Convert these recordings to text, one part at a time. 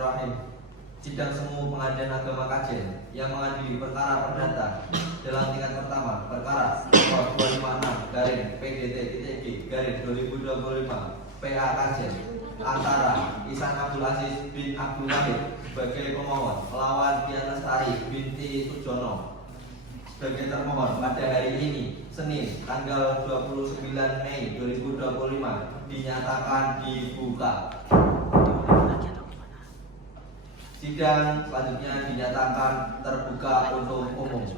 Bismillahirrahmanirrahim. Sidang Semu Pengadilan Agama Kajen yang mengadili perkara perdata dalam tingkat pertama perkara 256-PDT-G-2025 PA Kajen antara Ihsan Abdul Aziz bin Abdul Wahid sebagai pemohon melawan Dian Lestari binti Sujono sebagai termohon pada hari ini Senin tanggal 29 Mei 2025 dinyatakan dibuka. Sidang selanjutnya dinyatakan terbuka untuk umum.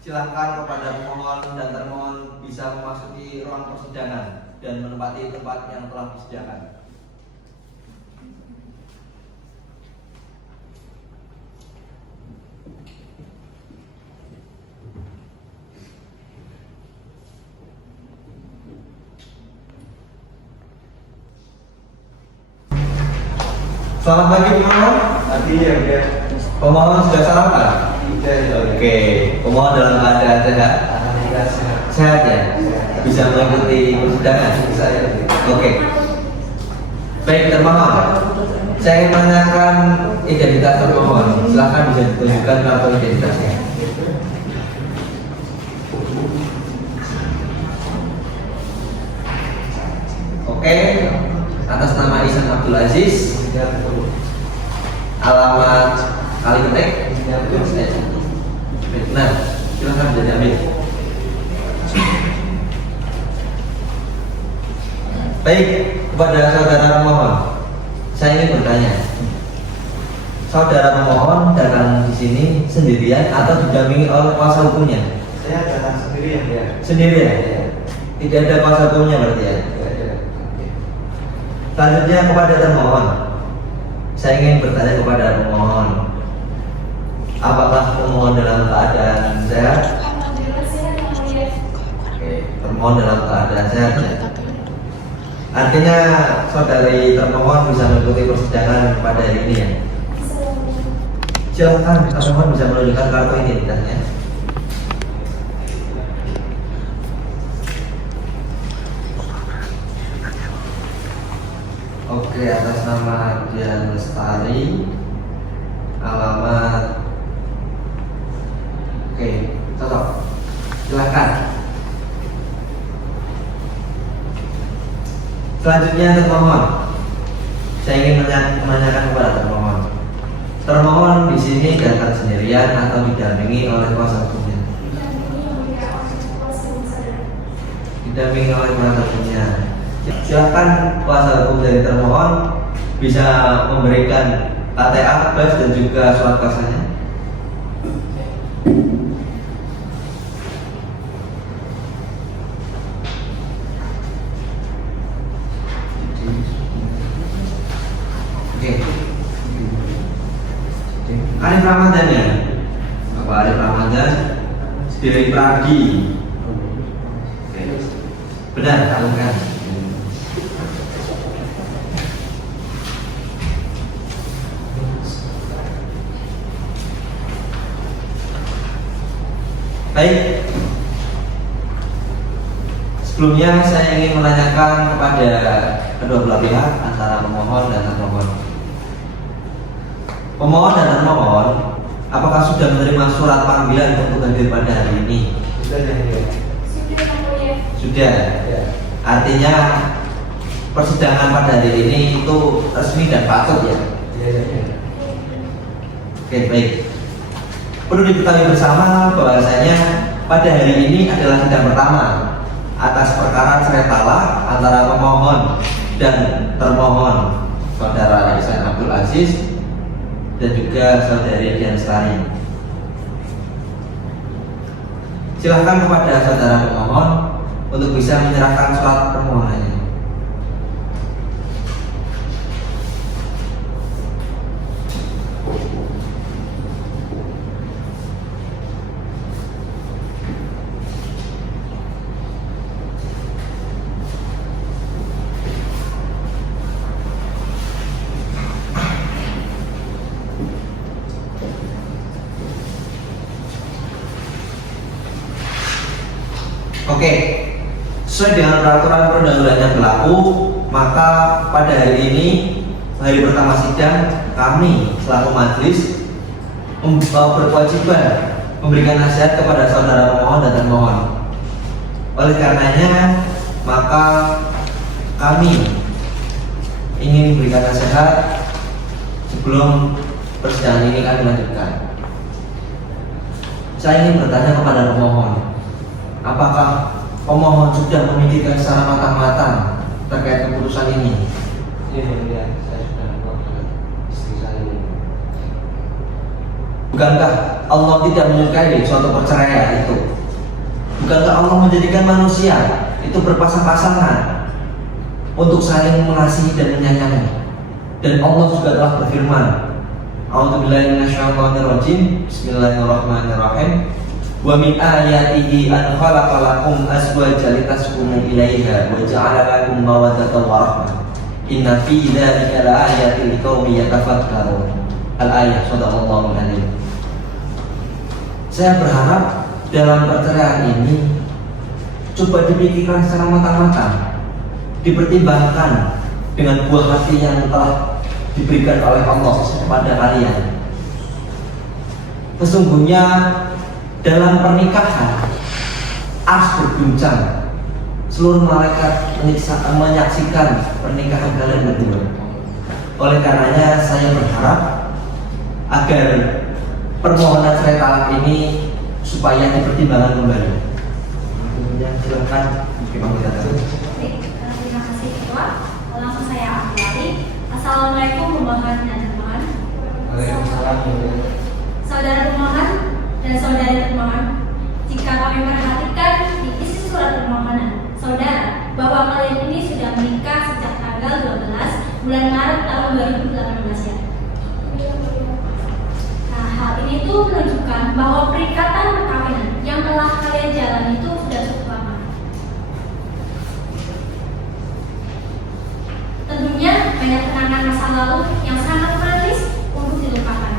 Silakan kepada pemohon dan termohon bisa memasuki ruang persidangan dan menempati tempat yang telah disediakan. Selamat pagi pemohon. Pagi ya. Pemohon sudah sarapan? Tidak ya. Oke. Pemohon dalam keadaan sehat? Alhamdulillah sehat. Sehat ya? Bisa mengikuti persidangan? Bisa ya. Oke. Baik termohon. Saya ingin menanyakan identitas termohon. Silakan bisa ditunjukkan kartu identitasnya. Oke. Atas nama Ihsan Abdul Aziz. Ya betul. Alamat Kalipetek. Ya betul. Nah, silakan bisa diambil. Baik, kepada saudara pemohon, saya ingin bertanya. Saudara pemohon datang di sini sendirian atau didampingi oleh kuasa hukumnya? Saya datang sendirian ya. Sendirian? Tidak ada kuasa hukumnya berarti ya? Ya, ya. Selanjutnya kepada termohon, saya ingin bertanya kepada pemohon, apakah pemohon dalam keadaan sehat? Alhamdulillah sehat yang mulia. Oke, termohon dalam keadaan sehat ya? Artinya saudari termohon bisa mengikuti persidangan pada hari ini ya? Silakan termohon bisa menunjukkan kartu identitasnya. Oke, atas nama Dian Lestari, alamat. Oke, cocok. Silakan. Selanjutnya termohon, saya ingin menanyakan kepada termohon. Termohon di sini datang sendirian atau didampingi oleh kuasa hukumnya? Didampingi oleh kuasa hukumnya. Silakan kuasa hukum dari termohon bisa memberikan KTA, BAS dan juga surat kuasanya. Oke. Arif Ramadan ya? Bapak Arif Ramadan dari Pradi. Oke. Benar, kamu kan? Baik. Sebelumnya saya ingin menanyakan kepada kedua belah pihak antara pemohon dan termohon. Pemohon dan termohon, apakah sudah menerima surat panggilan untuk hadir pada hari ini? Sudah ya. Sudah yang mulia. Sudah. Ya. Artinya persidangan pada hari ini itu resmi dan patut ya. Ya, ya. Oke, baik. Perlu diketahui bersama bahwasanya pada hari ini adalah sidang pertama atas perkara cerai talak antara pemohon dan termohon saudara Ihsan Abdul Aziz dan juga saudari Dian Lestari. Silahkan kepada saudara pemohon untuk bisa menyerahkan surat permohonannya. Oke, sesuai dengan peraturan perundang-undangan yang berlaku, maka pada hari ini hari pertama sidang kami selaku majelis berkewajiban memberikan nasihat kepada saudara pemohon dan termohon. Oleh karenanya, maka kami ingin memberikan nasihat sebelum persidangan ini kami lanjutkan. Saya ingin bertanya kepada pemohon, apakah pemohon sudah memikirkan secara matang-matang terkait keputusan ini? Iya, ya, saya sudah ngomong dengan istri saya ini. Bukankah Allah tidak menyukai suatu perceraian itu? Bukankah Allah menjadikan manusia itu berpasang-pasangan untuk saling mengasihi dan menyayangi? Dan Allah juga telah berfirman, A'udzubillahi minasyaitonirrajim, Bismillahirrahmanirrahim. Wa min ayatihi an khalaqalakum azwajan litaskunu ilaiha wa ja'ala lakum mawaddatan wa rahmah. Inna fi dzalika laayatin liqaumin yatafakkarun. Al-ayat, shadaqallahul adzim. Saya berharap dalam perceraian ini coba dipikirkan secara matang-matang, dipertimbangkan dengan buah hati yang telah diberikan oleh Allah kepada kalian. Sesungguhnya dalam pernikahan ars berguncang, seluruh malaikat menyaksikan pernikahan kalian berdua. Oleh karenanya saya berharap agar permohonan cerai talak ini supaya dipertimbangkan kembali. Silakan Imam kita. Terima kasih Ketua. Langsung saya awali. Assalamualaikum pemohon dan termohon. Waalaikumsalam. Saudara pemohon dan saudari termohon, jika kami perhatikan di isi surat permohonan saudara bahwa kalian ini sudah menikah sejak tanggal 12 bulan Maret tahun 2018 ya. Nah, hal ini tuh menunjukkan bahwa perikatan perkawinan yang telah kalian jalani itu sudah cukup lama. Tentunya banyak kenangan masa lalu yang sangat manis untuk dilupakan.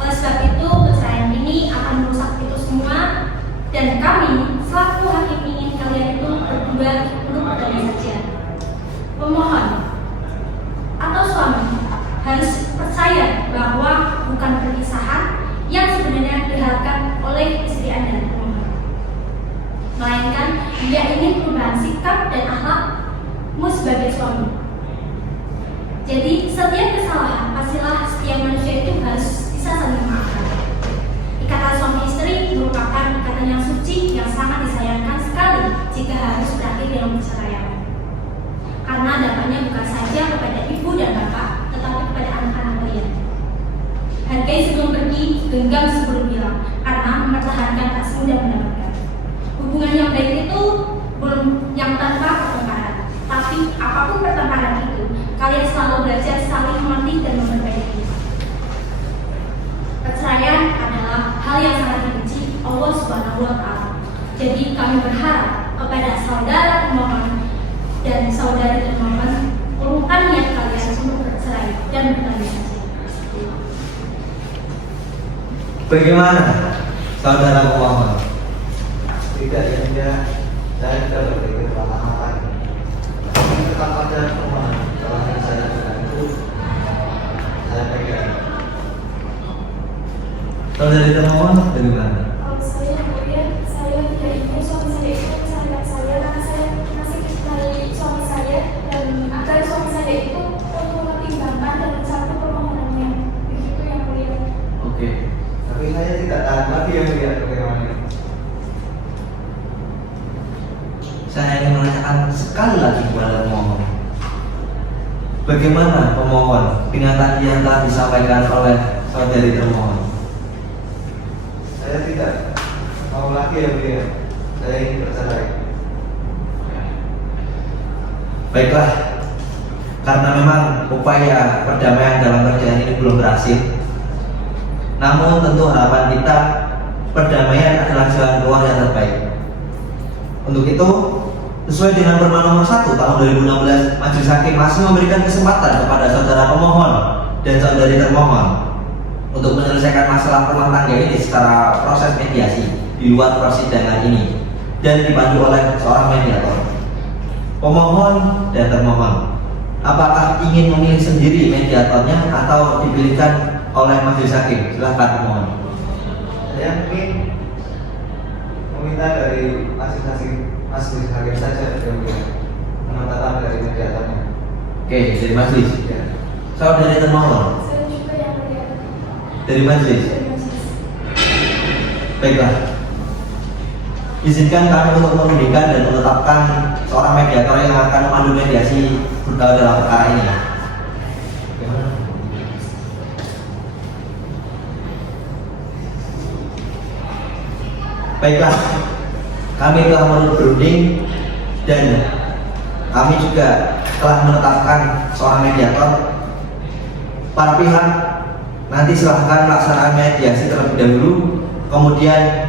Oleh sebab itu, perceraian ini akan merusak itu semua, dan kami selaku hakim ingin kalian itu berdua untuk berdamai saja. Pemohon atau suami harus percaya bahwa bukan perpisahan yang sebenarnya diharapkan oleh istri Anda, pemohon, melainkan dia ingin perubahan sikap dan akhlakmu sebagai suami. Jadi setiap kesalahan pastilah setiap manusia itu harus bisa saling memaafkan. Ikatan suami istri merupakan ikatan yang suci yang sangat disayangkan sekali jika harus berakhir dalam perceraian. Karena dampaknya bukan saja kepada ibu dan bapak, tetapi kepada anak-anak kalian. Hargai sebelum pergi, genggam sebelum hilang, karena mempertahankan tak semudah mendapatkan. Hubungan yang baik itu belum yang tanpa pertengkaran, tapi apapun pertengkaran itu, kalian selalu belajar saling mengerti dan memperbaiki. Perceraian adalah hal yang sangat dibenci Allah Subhanahu wa Ta'ala. Jadi kami berharap kepada saudara pemohon dan saudari termohon, urungkan niat kalian untuk bercerai dan berdamai saja. Bagaimana saudara pemohon? Tidak ya, saya sudah berpikir matang-matang. Tapi tetap ada pemohon. Kalau yang saya lakukan itu, saya pegang. Saudari termohon bagaimana? Saya kemudian saya tidak ingin suami saya itu menceraikan saya karena saya masih mencintai suami saya dan agar suami saya itu untuk mempertimbangkan dan satu permohonannya. Begitu yang mulia. Oke. Tapi saya tidak tahan lagi yang lihat bagaimana. Saya ingin menanyakan sekali lagi kepada pemohon. Bagaimana pemohon dengan tadi yang telah disampaikan oleh saudari termohon? Saya tidak mau lagi yang lihat. Saya ingin bercerai. Baiklah, karena memang upaya perdamaian dalam perceraian ini belum berhasil. Namun tentu harapan kita perdamaian adalah jalan keluar yang terbaik. Untuk itu, sesuai dengan Perma nomor 1 tahun 2016, Majelis Hakim masih memberikan kesempatan kepada saudara pemohon dan saudari termohon untuk menyelesaikan masalah rumah tangga ini secara proses mediasi di luar persidangan ini dan dibantu oleh seorang mediator. Pemohon dan termohon, apakah ingin memilih sendiri mediatornya atau dipilihkan oleh majelis hakim? Silahkan mohon. Saya mungkin meminta dari masing-masing majelis hakim saja yang penetapan dari mediatornya. Oke, dari majelis. Ya. Saudari termohon Saya juga yang mulia. dari majelis. Baiklah. Izinkan kami untuk memberikan dan menetapkan seorang mediator yang akan memandu mediasi dalam perkara ini. Baiklah, kami telah berunding dan kami juga telah menetapkan seorang mediator. Para pihak nanti silahkan melaksanakan mediasi terlebih dahulu, kemudian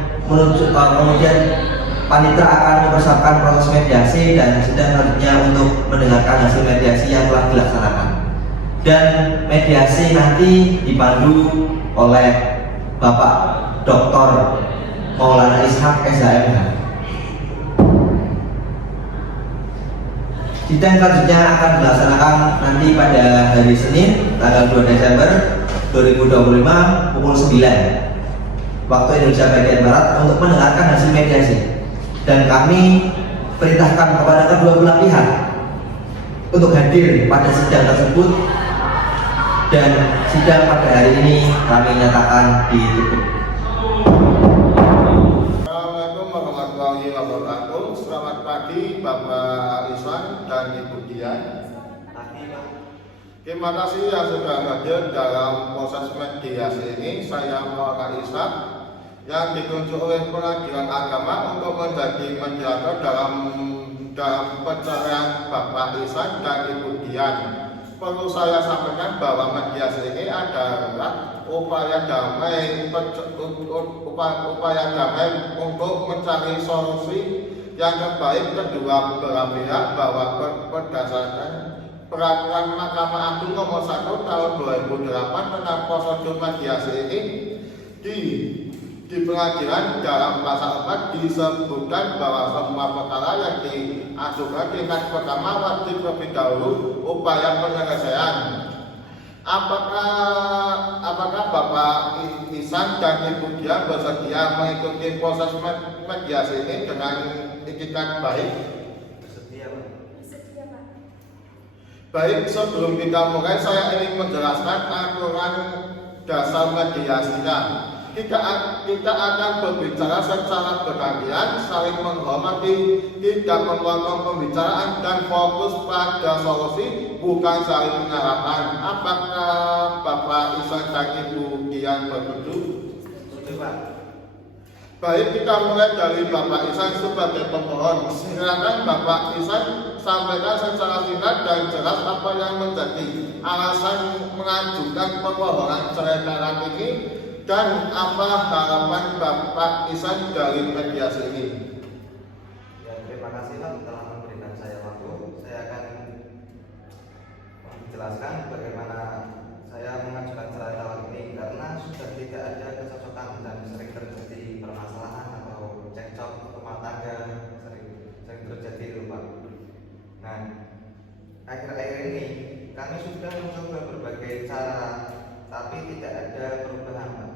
panitera akan mempersiapkan proses mediasi dan sidang selanjutnya untuk mendengarkan hasil mediasi yang telah dilaksanakan. Dan mediasi nanti dipandu oleh Bapak Dr. Maulana Ishak SHMH. Sidang selanjutnya akan dilaksanakan nanti pada hari Senin tanggal 2 Desember 2025 pukul 9 waktu Indonesia bagian Barat untuk mendengarkan hasil mediasi. Dan kami perintahkan kepada kedua belah pihak untuk hadir pada sidang tersebut, dan sidang pada hari ini kami nyatakan ditutup. Assalamualaikum warahmatullahi wabarakatuh. Selamat pagi Bapak Ihsan dan Ibu Dian. Terima kasih yang sudah hadir dalam proses mediasi ini. Saya Maulana Ishak yang ditunjuk oleh Pengadilan Agama untuk menjadi mediator dalam perceraian Bapak Ihsan dan Ibu Dian. Perlu saya sampaikan bahwa mediasi ini adalah upaya damai untuk mencari solusi yang terbaik kedua belah pihak, bahwa berdasarkan peraturan Mahkamah Agung nomor 1 tahun 2008 tentang prosedur mediasi ini di pengadilan dalam pasal 4 disebutkan bahwa semua perkara yang diajukan tingkat pertama wajib terlebih dahulu upaya penyelesaian. Apakah Bapak Ihsan dan Ibu Dian bersedia mengikuti proses mediasi ini dengan itikat baik? Bersedia, Pak. Baik, sebelum kita mulai saya ingin menjelaskan aturan dasar mediasinya. Kita akan berbicara secara bergantian, saling menghormati, tidak memotong pembicaraan, dan fokus pada solusi, bukan saling menyalahkan. Apakah Bapak Ihsan dan Ibu Dian bersetuju? Setuju, Pak. Baik, kita mulai dari Bapak Ihsan sebagai pemohon. Silakan Bapak Ihsan sampaikan secara singkat dan jelas apa yang menjadi alasan mengajukan permohonan cerai talak ini, dan apa harapan Bapak Ihsan dari mediasi ini. Ya, terima kasih Pak telah memberikan saya waktu. Saya akan menjelaskan bagaimana saya mengajukan cerai talak ini, karena sudah tidak ada kecocokan dan sering terjadi permasalahan atau cekcok rumah tangga, sering terjadi itu, Pak. Nah, akhir-akhir ini kami sudah mencoba berbagai cara, tapi tidak ada perubahan, Pak.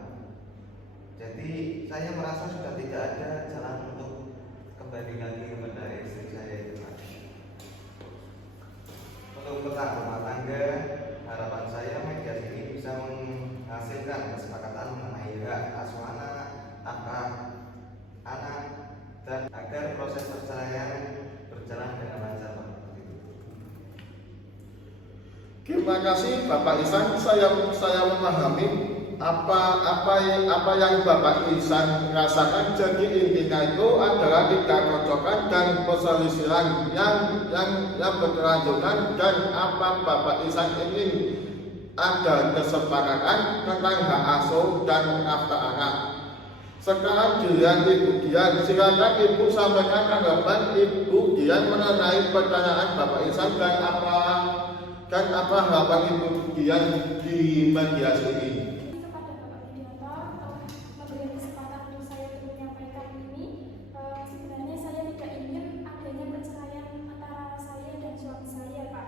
Jadi saya merasa sudah tidak ada jalan untuk kembali lagi kepada istri saya itu, Pak. Untuk tentang rumah tangga, harapan saya mediasi ini bisa menghasilkan kesepakatan mengenai hak asuh anak, dan agar proses perceraian berjalan dengan lancar, Pak. Terima kasih Bapak Ihsan. Saya memahami apa yang Bapak Ihsan rasakan. Jadi intinya itu adalah tidak cocokan dan perselisihan yang berkelanjutan, dan apa Bapak Ihsan ingin ada kesepakatan tentang hak asuh dan akta anak. Sekarang giliran Ibu Dian, silakan Ibu sampaikan tanggapan Ibu Dian mengenai pertanyaan Bapak Ihsan, dan apa harapan Ibu Dian di mediasi ini. Kepada Bapak Mediator memberikan kesempatan untuk saya untuk menyampaikan ini. Sebenarnya saya tidak ingin adanya perceraian antara saya dan suami saya, Pak.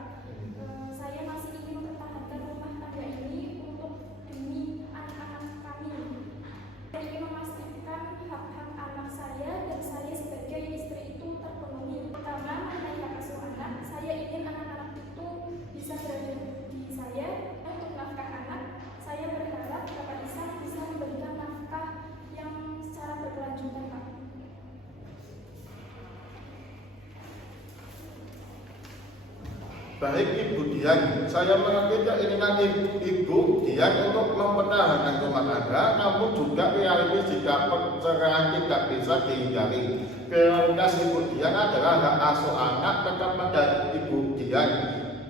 Baik Ibu Dian, saya mengerti keinginan Ibu Dian untuk mempertahankan rumah tangga, namun juga realistis jika perceraian tidak bisa dihindari. Prioritas Ibu Dian adalah hak asuh anak tetap pada Ibu Dian,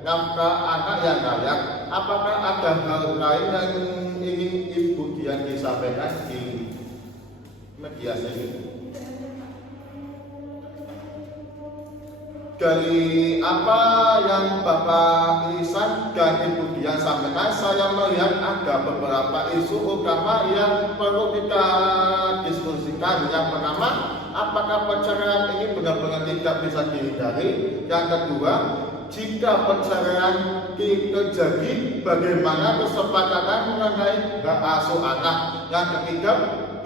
nafkah anak yang layak. Apakah ada hal lain yang ingin Ibu Dian disampaikan di mediasi ini? Dari apa yang Bapak Ihsan dan Ibu Dian sampaikan, saya melihat ada beberapa isu utama yang perlu kita diskusikan. Yang pertama, apakah perceraian ini benar-benar tidak bisa dihindari? Yang kedua, jika perceraian terjadi, bagaimana kesepakatan mengenai hak asuh anak? Yang ketiga,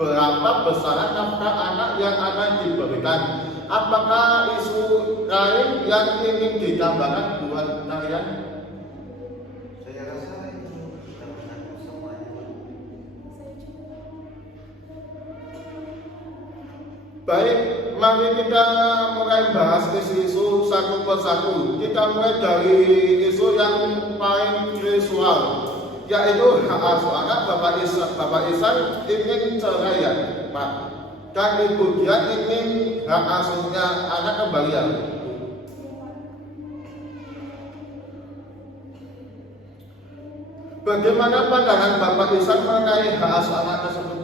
berapa besaran nafkah anak yang akan diberikan? Apakah isu lain yang ingin ditambahkan buat kalian? Saya rasa itu sudah mencakup semuanya. Baik, mari kita mulai bahas isu-isu satu persatu. Kita mulai dari isu yang paling visual, yaitu hak asuh anak. Bapak Ihsan ingin cerai ya, Pak? Dan Ibu Dian ingin hak asuhnya anak kembali ya. Bagaimana pandangan Bapak Ihsan mengenai hak asuh anak tersebut?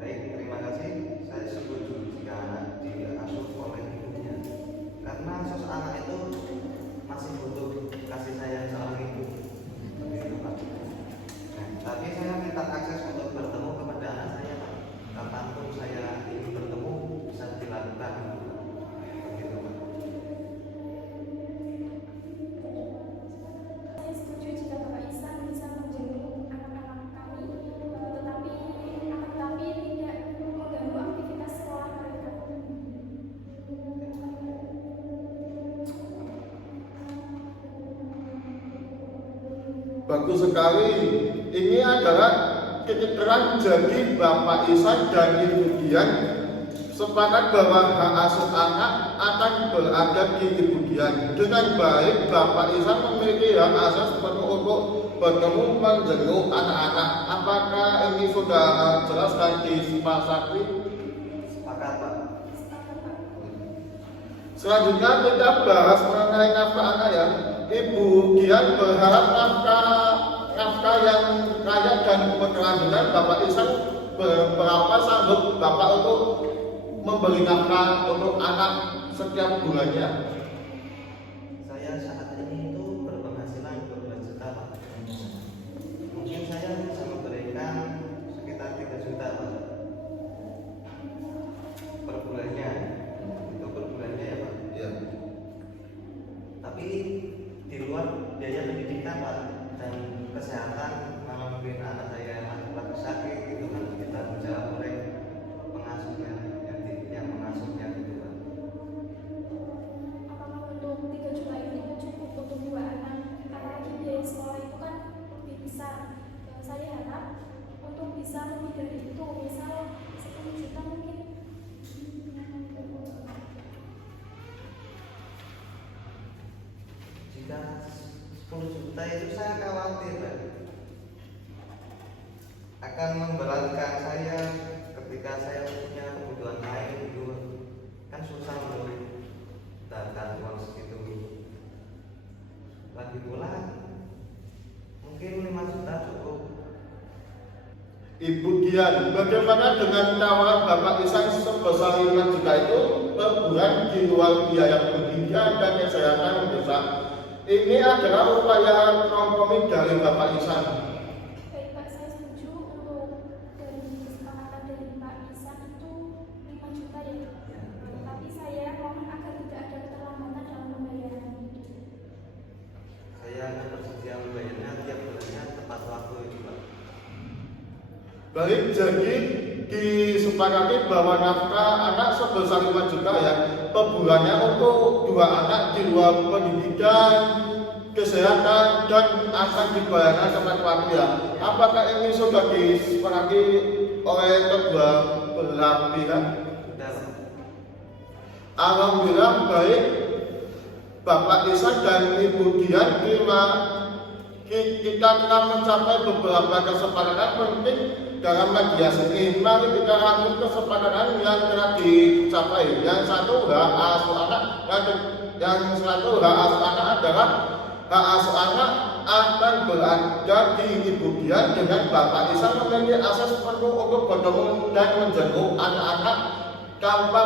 Baik, terima kasih. Saya setuju jika anak diasuh oleh ibunya, karena sosok anak itu masih butuh kasih sayang seorang ibu. Begitu, Pak. Nah, tapi saya minta akses untuk bertemu kepada anak saya, Pak. Kapanpun saya ingin bertemu bisa dilakukan. Begitu, Pak. Saya setuju jika Bapak Ihsan bisa menjenguk anak-anak kami, tetapi tidak mengganggu aktivitas sekolah mereka. Bagus sekali. Ini adalah titik terang jadi Bapak Ihsan dan Ibu Dian sepakat bahwa hak asuh anak akan berada di Ibu Dian. Dengan baik, Bapak Ihsan memiliki hak asuh penuh untuk bertemu menjenguk anak-anak. Apakah ini sudah jelas dan disepakati? Sepakat, Pak. Selanjutnya kita bahas mengenai nafkah anak ya. Ibu Dian berharap nafkah yang layak dan berkelanjutan. Bapak Ihsan berapa sanggup Bapak untuk memberi nafkah untuk anak setiap bulannya? Saya saat ini itu berpenghasilan 12 juta, Pak. Mungkin saya bisa memberikan sekitar 3 juta, Pak, per bulannya. Itu per bulannya ya, Pak. Ya. Tapi di luar biaya pendidikan, Pak, dan kesehatan, kalau mungkin anak saya lagi sakit, itu kan ditanggung jawab oleh pengasuhnya yang mengasuhnya, gitu, Pak. Apakah untuk 3 juta ini cukup untuk 2 anak? Apalagi biaya sekolah itu kan lebih besar. Saya harap untuk bisa lebih dari itu, misal 10 juta mungkin. Jika 10 juta itu saya khawatir, Pak, akan memberatkan saya ketika saya punya kebutuhan lain itu kan susah untuk mendapatkan uang segitu. Lagi pula mungkin 5 juta cukup. Ibu Dian, bagaimana dengan tawaran Bapak Ihsan sebesar 5 juta itu per bulan di luar biaya pendidikan dan kesehatan mendesak? Ini adalah upaya kompromi dari Bapak Ihsan. Baik Pak, saya setuju untuk dari kesepakatan dari Pak Ihsan itu 5 juta ya. Tapi saya mohon agar tidak ada keterlambatan dalam pembayaran. Saya akan bersedia membayarnya tiap bulannya tepat waktu itu, Pak. Baik, jadi disepakati bahwa nafkah anak sebesar 5 juta ya per bulannya untuk 2 anak di luar pendidikan, kesehatan, dan akan dibayarkan tepat waktu ya. Apakah ini sudah disepakati oleh kedua belah pihak? Sudah, Pak. Alhamdulillah baik Bapak Ihsan dan Ibu Dian kita telah mencapai beberapa kesepakatan penting dalam mediasi ini. Mari kita rangkum kesepakatan yang telah dicapai. Yang satu hak asuh anak, yang satu hak asuh anak adalah hak asuh anak akan berada di Ibu Dian dengan Bapak Ihsan memiliki akses penuh untuk bertemu dan menjenguk anak-anak tanpa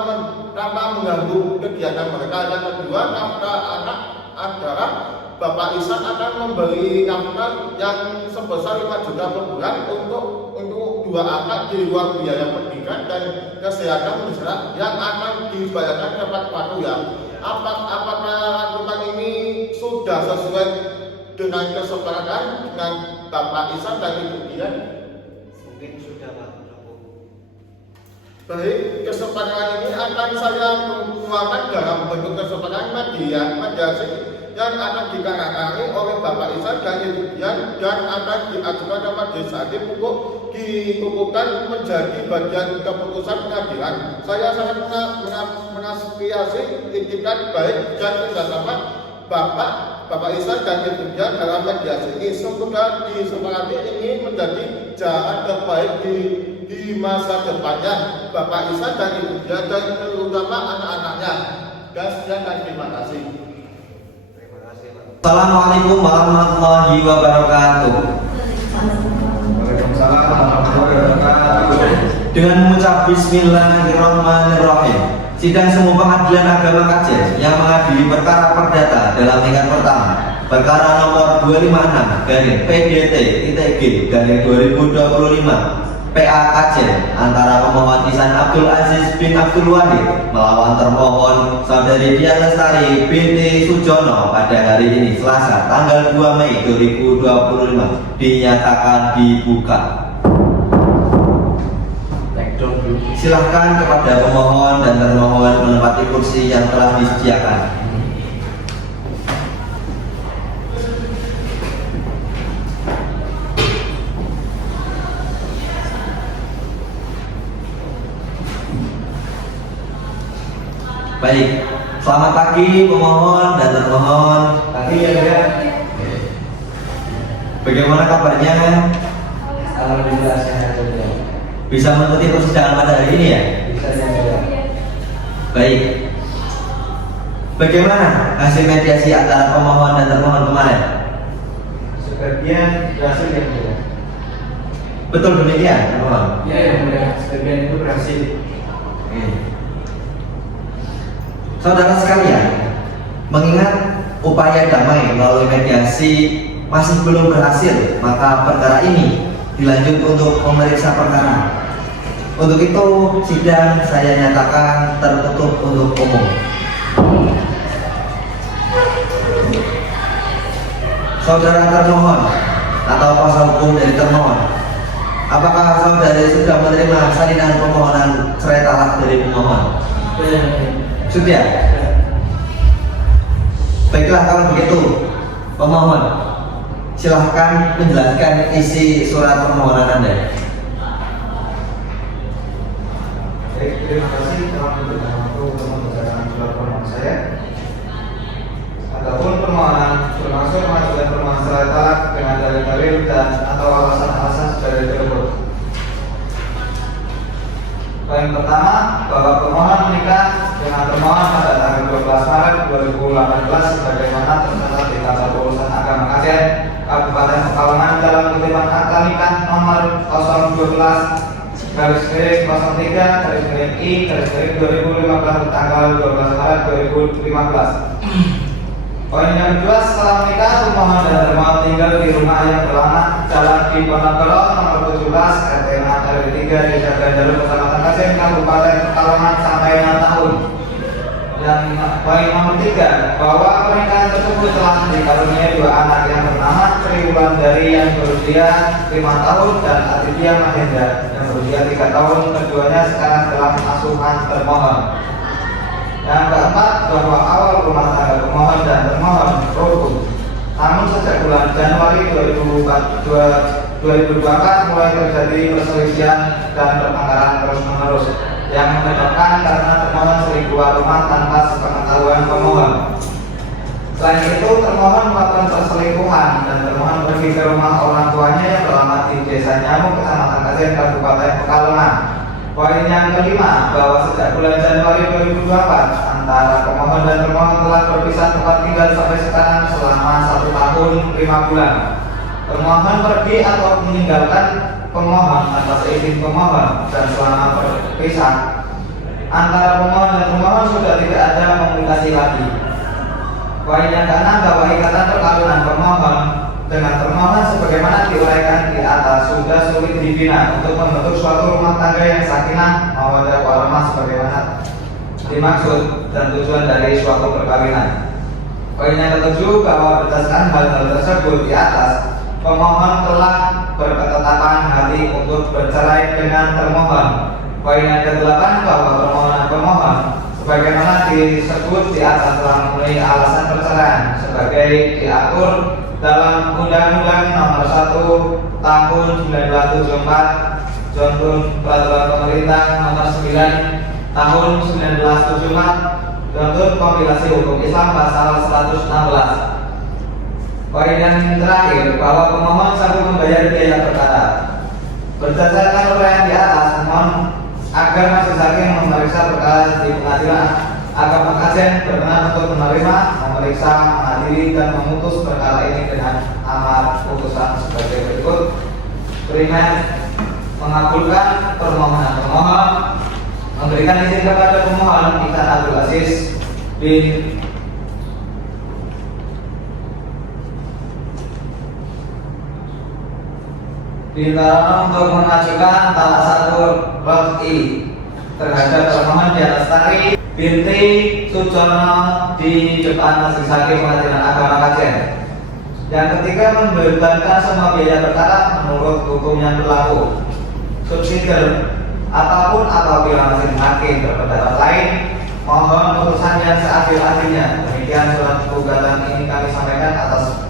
mengganggu kegiatan mereka. Yang kedua, nafkah anak adalah Bapak Ihsan akan memberi nafkah yang sebesar 5 juta per bulan untuk 2 anak di luar biaya pendidikan dan kesehatan menjerat yang akan dibayarkan tepat waktu ya. Apakah aturan ini sudah sesuai dengan kesepakatan dengan Bapak Ihsan dan Ibu Dian? Mungkin sudah Pak. Baik, kesepakatan ini akan saya keluarkan dalam bentuk kesepakatan mediasi yang akan ditandatangani oleh Bapak Ihsan dan Ibu Dian dan akan diajukan ke Majelis Hakim untuk dikukuhkan menjadi bagian keputusan pengadilan. Saya sangat mengapresiasi itikat baik dan kerjasama Bapak Ihsan dan Ibu Dian dalam mediasi ini. Semoga disepakati ini menjadi jalan terbaik di masa depannya Bapak Ihsan dan Ibu Dian dan terutama anak-anaknya. Dan sekian dan terima kasih. Terima kasih Pak. Assalamualaikum warahmatullahi wabarakatuh. Waalaikumsalam warahmatullahi wabarakatuh. Dengan mengucap Bismillahirrahmanirrahim, sidang semu pengadilan agama Kajen yang mengadili perkara perdata dalam tingkat pertama perkara nomor 256-PDT-G-2025 PA Kajen antara pemohon Ihsan Abdul Aziz bin Abdul Wahid melawan termohon Saudari Dian Lestari binti Sujono pada hari ini Selasa tanggal 2 Mei 2025 dinyatakan dibuka. Silahkan kepada pemohon dan termohon menempati kursi yang telah disediakan. Baik, selamat pagi pemohon dan termohon. Pagi ya. Bagaimana kabarnya? Alhamdulillah sehat saja. Bisa mengikuti persidangan pada hari ini ya? Bisa saja. Baik. Bagaimana hasil mediasi antara pemohon dan termohon kemarin? Sebagian berhasil ya mulia. Betul demikian, termohon? Ya ya mulia. Sebagian itu berhasil. Saudara sekalian, mengingat upaya damai melalui mediasi masih belum berhasil, maka perkara ini dilanjut untuk memeriksa perkara. Untuk itu, sidang saya nyatakan tertutup untuk umum. Saudara termohon atau kuasa hukum dari termohon, apakah saudari sudah menerima salinan permohonan cerai talak dari pemohon? Sudah. Baiklah kalau begitu, pemohon, silahkan menjelaskan isi surat permohonan Anda. Baik, terima kasih telah memberikan waktu untuk membacakan surat permohonan saya. Adapun permohonan termasuk mengajukan permohonan cerai talak dengan dalil-dalil dan atau alasan-alasan sebagai berikut. Poin pertama, bahwa pemohon menikah dengan termohon pada tanggal 12 Maret 2018 sebagaimana tercatat di kantor urusan agama Kajen, Kabupaten Pekalongan dalam kutipan akta nikah nomor 012/03/I/2015 tanggal 12 Maret 2015. Poin yang kedua, setelah menikah pemohon dan termohon tinggal di rumah yang beralamat Jalan Diponegoro nomor 17 RT 6 RW 3 Desa Gandaru Kecamatan Kajen Kabupaten Pekalongan sampai 6 tahun. Dan poin nomor 3, bahwa pernikahan tersebut telah dikaruniai 2 anak yang bernama Sri Wulandari yang berusia 5 tahun dan Aditya Mahendra yang berusia 3 tahun. Keduanya sekarang dalam asuhan termohon. Yang keempat, bahwa awal rumah tangga pemohon dan termohon rukun. Namun sejak bulan Januari 2024 mulai terjadi perselisihan dan pertengkaran terus-menerus. yang menyebabkan karena termohon sering keluar rumah tanpa sepengetahuan pemohon. Selain itu, termohon melakukan perselingkuhan dan termohon pergi ke rumah orang tuanya yang beralamat di Desa Nyamuk, Kecamatan Kajen, Kabupaten Pekalongan. Poin yang kelima, bahwa sejak bulan Januari 2024 antara pemohon dan termohon telah berpisah tempat tinggal sampai sekarang selama 1 tahun 5 bulan. Termohon pergi atau meninggalkan pemohon atas izin pemohon, dan selama berpisah antara pemohon dan termohon sudah tidak ada komunikasi lagi. Poin yang keenam, bahwa ikatan perkawinan pemohon dengan termohon sebagaimana diuraikan di atas sudah sulit dibina untuk membentuk suatu rumah tangga yang sakinah mawaddah warahmah sebagaimana dimaksud dan tujuan dari suatu perkawinan. Poin yang ketujuh, bahwa berdasarkan hal-hal tersebut di atas, pemohon telah berketetapan hati untuk bercerai dengan termohon. Poin yang kedelapan, bahwa permohonan pemohon sebagaimana disebut di atas telah memenuhi alasan perceraian sebagai diatur dalam Undang-Undang Nomor 1 Tahun 1974, Contoh Peraturan Pemerintah Nomor 9 Tahun 1974, Contoh Kompilasi Hukum Islam Pasal 116. Poin yang terakhir, bahwa pemohon sanggup membayar biaya perkara. Berdasarkan uraian di atas, mohon agar majelis hakim memeriksa perkara di pengadilan Agama Kajen berkenan untuk menerima, memeriksa, mengadili, dan memutus perkara ini dengan amar putusan sebagai berikut. Primer, mengabulkan permohonan pemohon, memberikan izin kepada pemohon Ihsan Abdul Aziz bin Bintaro untuk mengajukan salah satu rot'i terhadap permohonan Dian Lestari binti Sujono di depan Majelis Hakim Pengadilan Agama Kajen. Yang ketiga, membebankan semua biaya perkara menurut hukum yang berlaku. Subsidiar ataupun apabila Majelis Hakim berpendapat lain, mohon putusan yang seadil-adilnya. Demikian surat gugatan ini kami sampaikan. Atas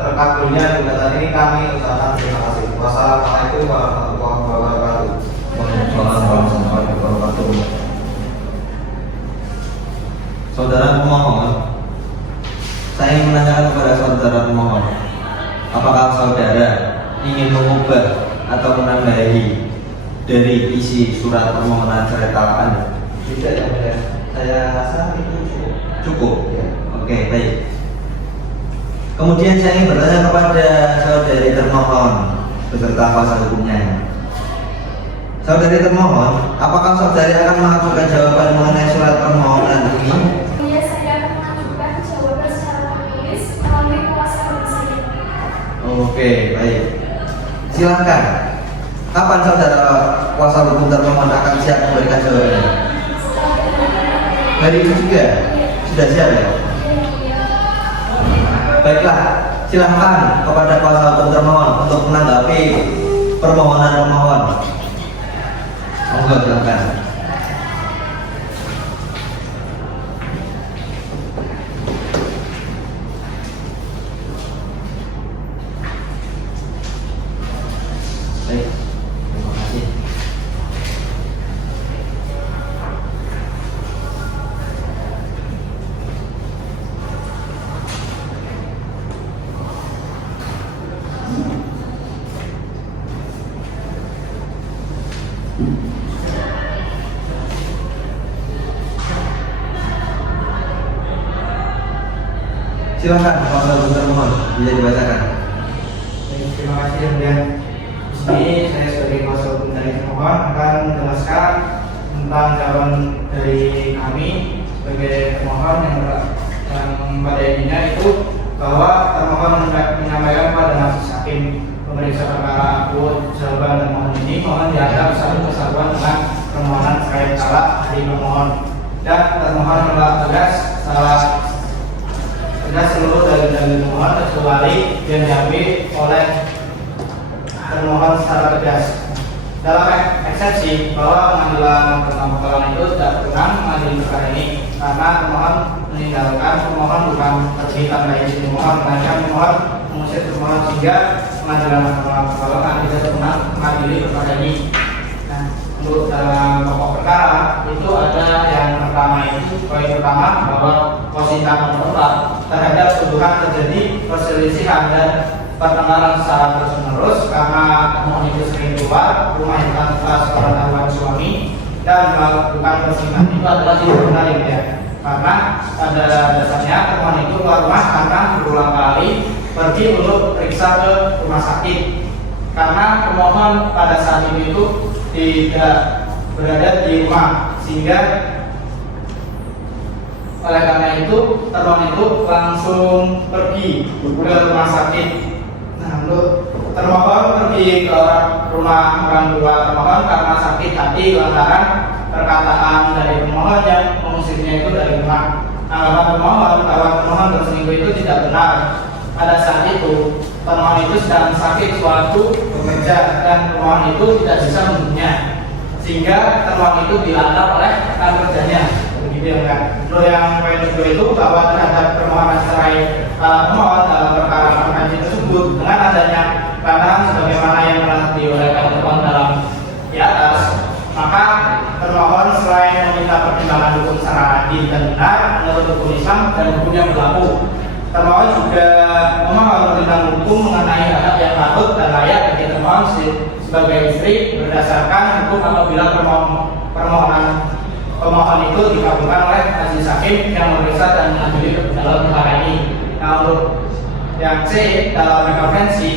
terkabulnya gugatan ini kami ucapkan terima kasih. Wassalamualaikum warahmatullahi wabarakatuh. Waalaikumsalam warahmatullahi wabarakatuh. Saudara pemohon, saya ingin menanyakan kepada saudara pemohon, apakah saudara ingin mengubah atau menambahi dari isi surat permohonan cerai talak Anda? Tidak, ya mulia. Saya rasa itu cukup. Cukup? Ya. Oke, baik. Kemudian saya ingin bertanya kepada saudari termohon beserta kuasa hukumnya. Saudari termohon, apakah saudari akan mengajukan jawaban mengenai surat permohonan ini? Iya, saya akan mengajukan jawaban secara tertulis melalui kuasa hukum saya. Oke, baik. Silakan. Kapan saudara kuasa hukum termohon akan siap memberikan jawabannya? Hari ini juga sudah siap ya? Baiklah, silahkan kepada kuasa hukum termohon untuk menanggapi permohonan pemohon. Monggo silakan. Baik, terima kasih. Silakan, kuasa hukum termohon bisa dibacakan. Baik, terima kasih yang mulia. Di sini saya sebagai kuasa hukum dari termohon akan menjelaskan tentang jawaban dari kami sebagai termohon yang pada intinya itu bahwa termohon menyampaikan pada majelis hakim pemeriksa perkara akut jawaban termohon ini mohon dianggap satu kesatuan dengan permohonan terkait talak dari pemohon, dan termohon menolak tegas seluruh dalil-dalil termohon kecuali yang diambil oleh termohon secara tegas. Dalam eksepsi bahwa pengadilan perkara itu tidak berwenang mengadili perkara ini karena termohon meninggalkan pemohon bukan pergi tanpa izin pemohon, melainkan pemohon mengusir termohon sehingga pengadilan perkara tidak berwenang mengadili perkara ini. Nah, untuk dalam pokok perkara itu ada yang pertama itu poin pertama bahwa posisi menetap terhadap tuduhan terjadi perselisihan dan pertengkaran secara terus-menerus karena pemohon itu sering keluar rumah yang tanpa sepengetahuan suami dan melakukan perselingkuhan itu adalah tidak benar ya, karena pada dasarnya pemohon itu keluar rumah karena berulang kali pergi untuk periksa ke rumah sakit karena pemohon pada saat itu tidak berada di rumah, sehingga oleh karena itu termohon itu langsung pergi ke rumah sakit. Nah, untuk termohon pergi ke rumah orang tua termohon karena sakit hati lantaran perkataan dari pemohon yang mengusirnya itu dari rumah. Anggapan pemohon bahwa pemohon berselingkuh itu tidak benar. Pada saat itu pemohon itu sedang sakit suatu bekerja dan pemohon itu tidak bisa membunuhnya, sehingga termohon itu dilanggar oleh rekan kerjanya, begitu ya kan? Lalu yang poin kedua itu bahwa terhadap permohonan cerai pemohon dalam perkara perkara tersebut dengan adanya lantaran sebagaimana yang telah diuraikan termohon dalam di atas, maka termohon selain meminta pertimbangan hukum secara adil dan benar menurut hukum Islam dan hukum yang berlaku, termohon juga memohon pertimbangan hukum mengenai hak yang patut dan layak bagi termohon sebagai istri berdasarkan hukum apabila pemohon itu dikabulkan oleh majelis hakim yang memeriksa dan mengadili dalam perkara ini. Nah, untuk yang C dalam rekonvensi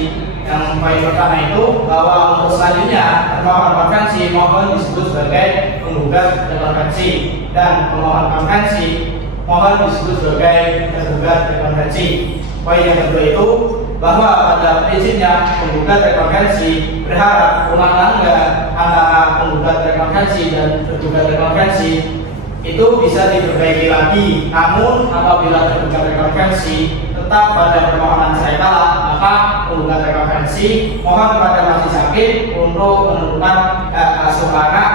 yang poin pertama itu bahwa untuk selanjutnya termohon konvensi mohon disebut sebagai penggugat rekonvensi dan pemohon konvensi mohon disebut sebagai tergugat rekonvensi. Poin yang kedua itu bahwa pada prinsipnya penggugat rekonvensi berharap rumah tangga antara penggugat rekonvensi dan tergugat rekonvensi itu bisa diperbaiki lagi. Namun apabila tergugat rekonvensi tetap pada permohonan cerai talak, maka penggugat rekonvensi mohon kepada majelis hakim untuk menentukan hak asuh anak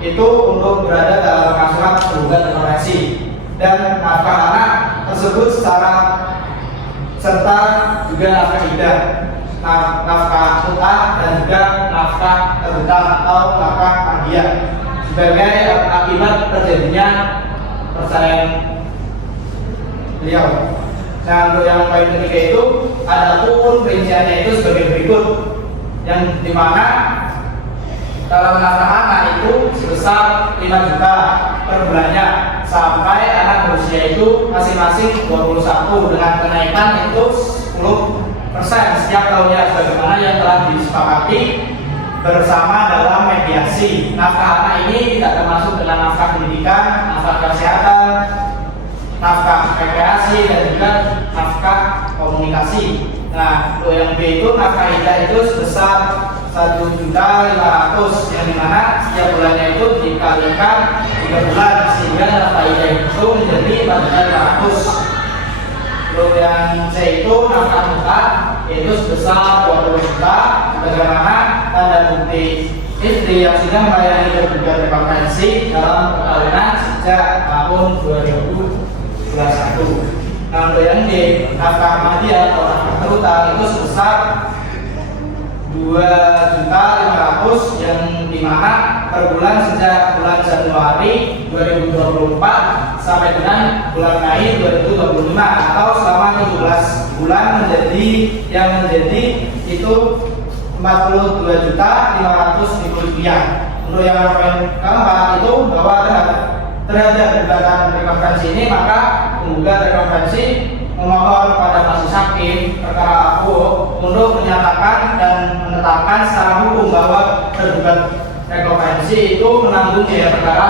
itu untuk berada dalam asuhan penggugat rekonvensi dan nafkah anak tersebut secara serta juga nafkah iddah, nafkah mut'ah dan juga nafkah terhutang atau nafkah hadiah sebagai akibat terjadinya perceraian beliau. Nah, untuk yang poin ketiga itu adapun perinciannya itu sebagai berikut, yang dimana dalam nafkah anak itu sebesar 5 juta per bulannya sampai anak berusia itu masing-masing 21 dengan kenaikan itu 10% setiap tahunnya sebagaimana yang telah disepakati bersama dalam mediasi. Nafkah anak ini tidak termasuk dalam nafkah pendidikan, nafkah kesehatan, nafkah rekreasi dan juga nafkah komunikasi. Nah, untuk yang B itu nafkah iddah itu sebesar 1.500.000 yang dimana setiap bulannya itu dikalikan 3 bulan sehingga nafkah iddah itu menjadi 4.500.000. Untuk yang C itu nafkah mut'ah yaitu sebesar 20 juta bagaimana tanda bukti istri yang sudah melayani tergugat rekonvensi dalam perkawinan sejak tahun 2021. Nah, untuk yang D nafkah hadiah atau nafkah terhutang itu sebesar 2.500.000 yang dimana per bulan sejak bulan Januari 2024 sampai dengan bulan Mei 2025 atau selama 17 bulan menjadi itu 42.500.000 rupiah. Untuk yang poin keempat itu bahwa terhadap gugatan rekonvensi ini maka penggugat rekonvensi memohon kepada majelis hakim perkara aku untuk menyatakan dan menetapkan secara hukum bahwa tergugat rekonvensi itu menanggung biaya perkara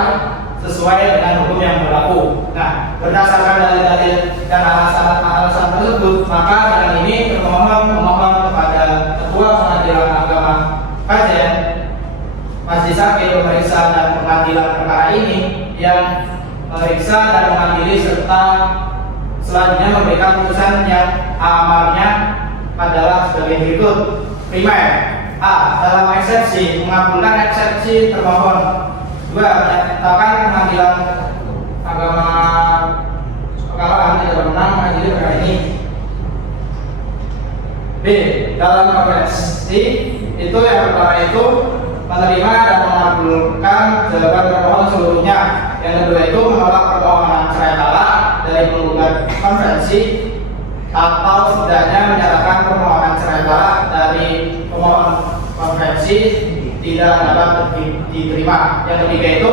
sesuai dengan hukum yang berlaku. Nah, berdasarkan dalil-dalil dan alasan tersebut, maka dengan ini termohon memohon kepada Ketua Pengadilan Agama Kajen majelis hakim memeriksa dan pengadilan perkara ini yang memeriksa dan mengadili serta selanjutnya memberikan putusan yang amarnya adalah sebagai berikut. Primer, A. Dalam eksepsi mengabulkan eksepsi termohon. 2. Menyatakan pengadilan agama pengadilan tidak berwenang mengadili perkara ini. B. Dalam konvensi itu yang pertama itu menerima dan mengabulkan jawaban termohon seluruhnya. Yang kedua itu menolak permohonan cerai talak dari penggugat konvensi atau setidaknya menyatakan permohonan cerai talak dari pemohon konvensi tidak dapat diterima. Yang ketiga itu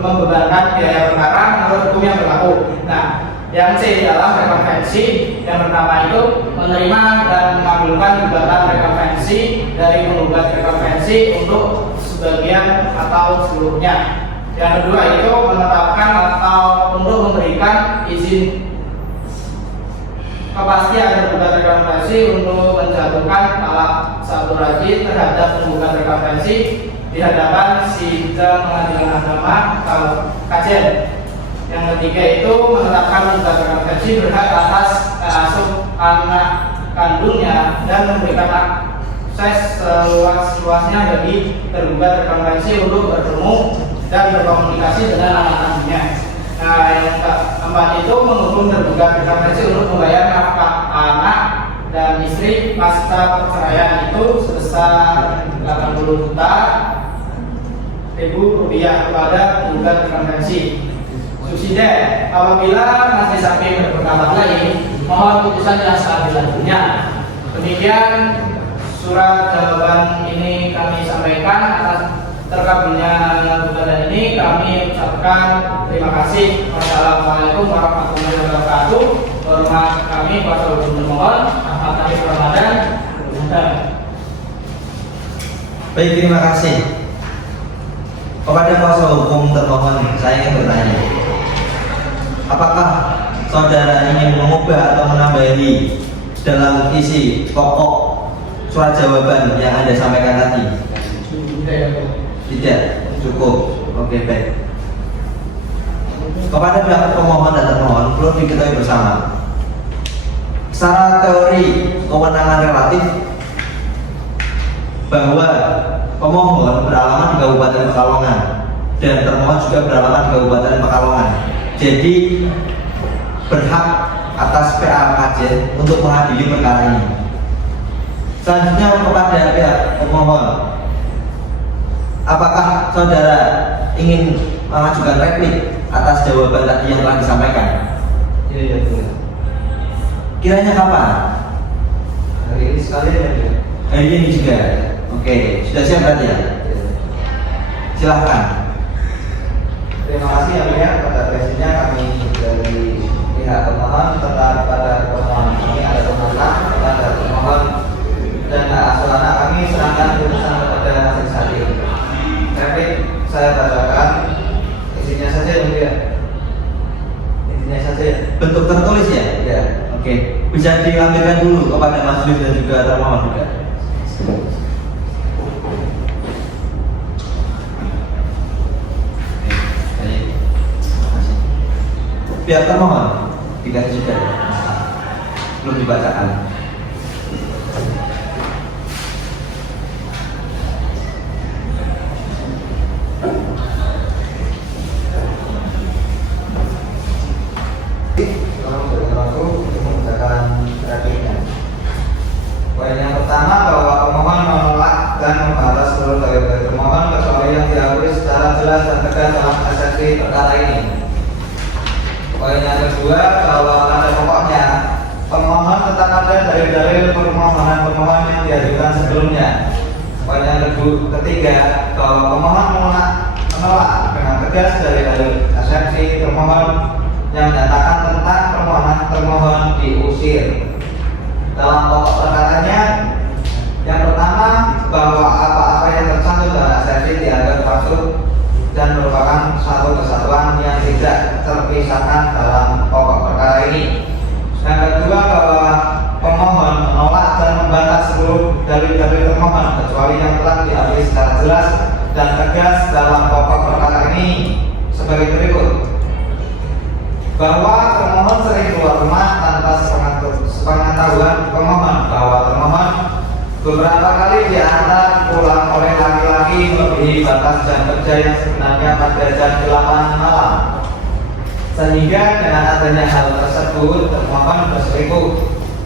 membebankan biaya perkara menurut hukum yang berlaku. Nah, yang C adalah rekonvensi. Yang pertama itu menerima dan mengabulkan gugatan rekonvensi dari penggugat rekonvensi untuk sebagian atau seluruhnya. Yang kedua itu menetapkan atau untuk memberikan izin kepastian penggugat rekonvensi untuk menjatuhkan talak satu rajin terhadap penggugat rekonvensi di hadapan sidang pengadilan agama Kajen. Yang ketiga itu menetapkan penggugat rekonvensi berhak atas asuh anak kandungnya dan memberikan akses seluas-luasnya bagi tergugat rekonvensi untuk bertemu dan berkomunikasi dengan anak kandungnya. Nah, yang keempat itu menghukum tergugat rekonvensi untuk membayar nafkah anak dan istri pasca perceraian itu sebesar 80 juta rupiah kepada tergugat rekonvensi. Subsidi apabila majelis hakim berpendapat lain, mohon putusan yang seadil-adilnya. Demikian surat jawaban ini kami sampaikan. Atas terkabulnya gugatan ini kami ucapkan terima kasih. Wassalamualaikum warahmatullahi wabarakatuh. Hormat kami kuasa hukum termohon Ahmad Arif Ramadan. Baik, terima kasih. Kepada kuasa hukum termohon, saya ingin bertanya, apakah saudara ingin mengubah atau menambahi dalam isi pokok surat jawaban yang Anda sampaikan tadi? Tidak, cukup. Oke, baik. Kepada pihak pemohon dan termohon perlu diketahui bersama, secara teori kewenangan relatif bahwa pemohon beralamat di Kabupaten Pekalongan dan termohon juga beralamat di Kabupaten Pekalongan. Jadi berhak atas PA Kajen untuk mengadili perkara ini. Selanjutnya kepada pihak pemohon, apakah saudara ingin mengajukan replik atas jawaban tadi yang telah disampaikan? Iya, boleh. Kiranya kapan? Hari ini sekalian ya. Hari ini juga. Oke, sudah siap berarti ya? Silahkan. Terima kasih yang mulia pada presidennya kami dari pihak pemohon serta pada pemohon ini ada pemohon pada pemohon dan asalana kami serahkan putusan kepada majelis hakim. Replik saya bacakan isinya saja yang mulia. Isinya saja. Bentuk tertulis ya? Ya. Oke, bisa dilampirkan dulu kepada majelis dan juga termohon juga. Pihak termohon dikasih juga belum dibacakan. Tolong berikan waktu untuk membacakan repliknya. Poin yang pertama bahwa pemohon menolak dan membantah seluruh dalil termohon kecuali yang diakui secara jelas dan tegas dalam eksepsi perkara ini. Poin yang kedua bahwa pada pokoknya pemohon tetap ada dari dalil permohonan pemohon yang diajukan sebelumnya. Poin yang ketiga bahwa pemohon menolak dengan tegas dari dalil eksepsi termohon yang menyatakan tentang permohonan termohon diusir. Dalam pokok perkaranya, yang pertama bahwa apa-apa yang tercantum dalam eksepsi dianggap palsu dan merupakan satu kesatuan yang tidak terpisahkan dalam pokok perkara ini. Yang kedua bahwa pemohon menolak dan membantah seluruh dalil-dalil termohon kecuali yang telah diakui secara jelas dan tegas dalam pokok perkara ini sebagai berikut. Bahwa termohon sering keluar rumah tanpa sepengetahuan pemohon, bahwa termohon beberapa kali diantar pulang oleh laki-laki melebihi batas jam kerja yang sebenarnya pada jam 8 malam. Sehingga dengan adanya hal tersebut termohon berselingkuh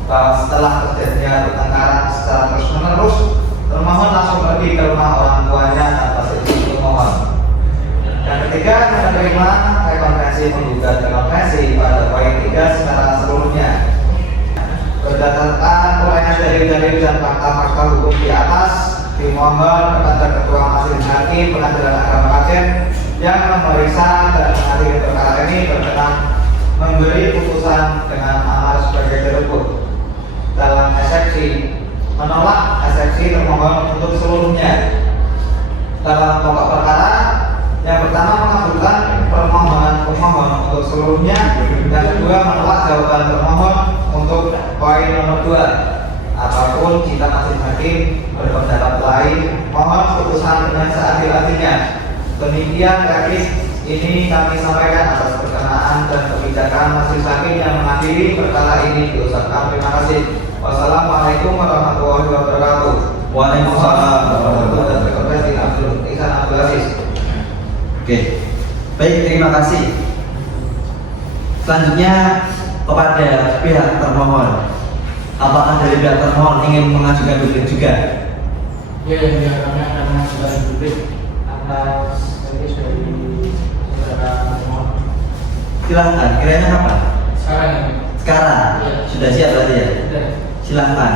bahwa setelah terjadinya pertengkaran secara terus-menerus termohon langsung pergi ke rumah orang tuanya tanpa seizin pemohon. Yang ketiga, menerima rekonvensi menggugat rekonvensi pada poin 3 secara seluruhnya. Berdasarkan uraian dari dalil dan fakta-fakta hukum di atas, dimohon kepada Ketua Majelis Hakim Pengadilan Agama Aceh yang memeriksa dan mengadili perkara ini berkenan memberi putusan dengan amar sebagai berikut. Dalam eksepsi, menolak eksepsi termohon untuk seluruhnya. Dalam pokok perkara, yang pertama mengabulkan permohonan pemohon untuk seluruhnya, dan kedua menolak jawaban termohon untuk poin nomor 2. Apapun jika majelis hakim berpendapat lain, mohon putusan dengan seadil-adilnya. Demikian teknis ini kami sampaikan atas perkenaan dan kebijakan majelis hakim yang mengadili perkara ini. Diucapkan terima kasih. Wassalamualaikum warahmatullahi wabarakatuh. Waalaikumsalam warahmatullahi wabarakatuh. Ihsan Abdul Aziz. Oke, baik, terima kasih. Selanjutnya kepada pihak termohon, apakah dari pihak termohon ingin mengajukan duplik juga? Ya, kami akan mengajukan duplik atas teknis dari saudara termohon. Silahkan, kiranya kapan? Sekarang ya. Sekarang? Ya. Sudah siap berarti ya? Sudah. Silahkan.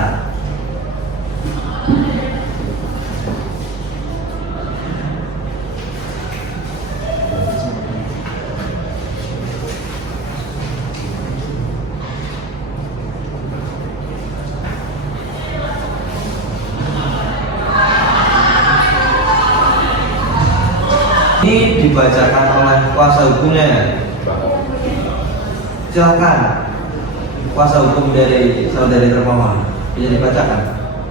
Ini dibacakan oleh kuasa hukumnya. Silakan, kuasa hukum dari saudari termohon bisa dibacakan.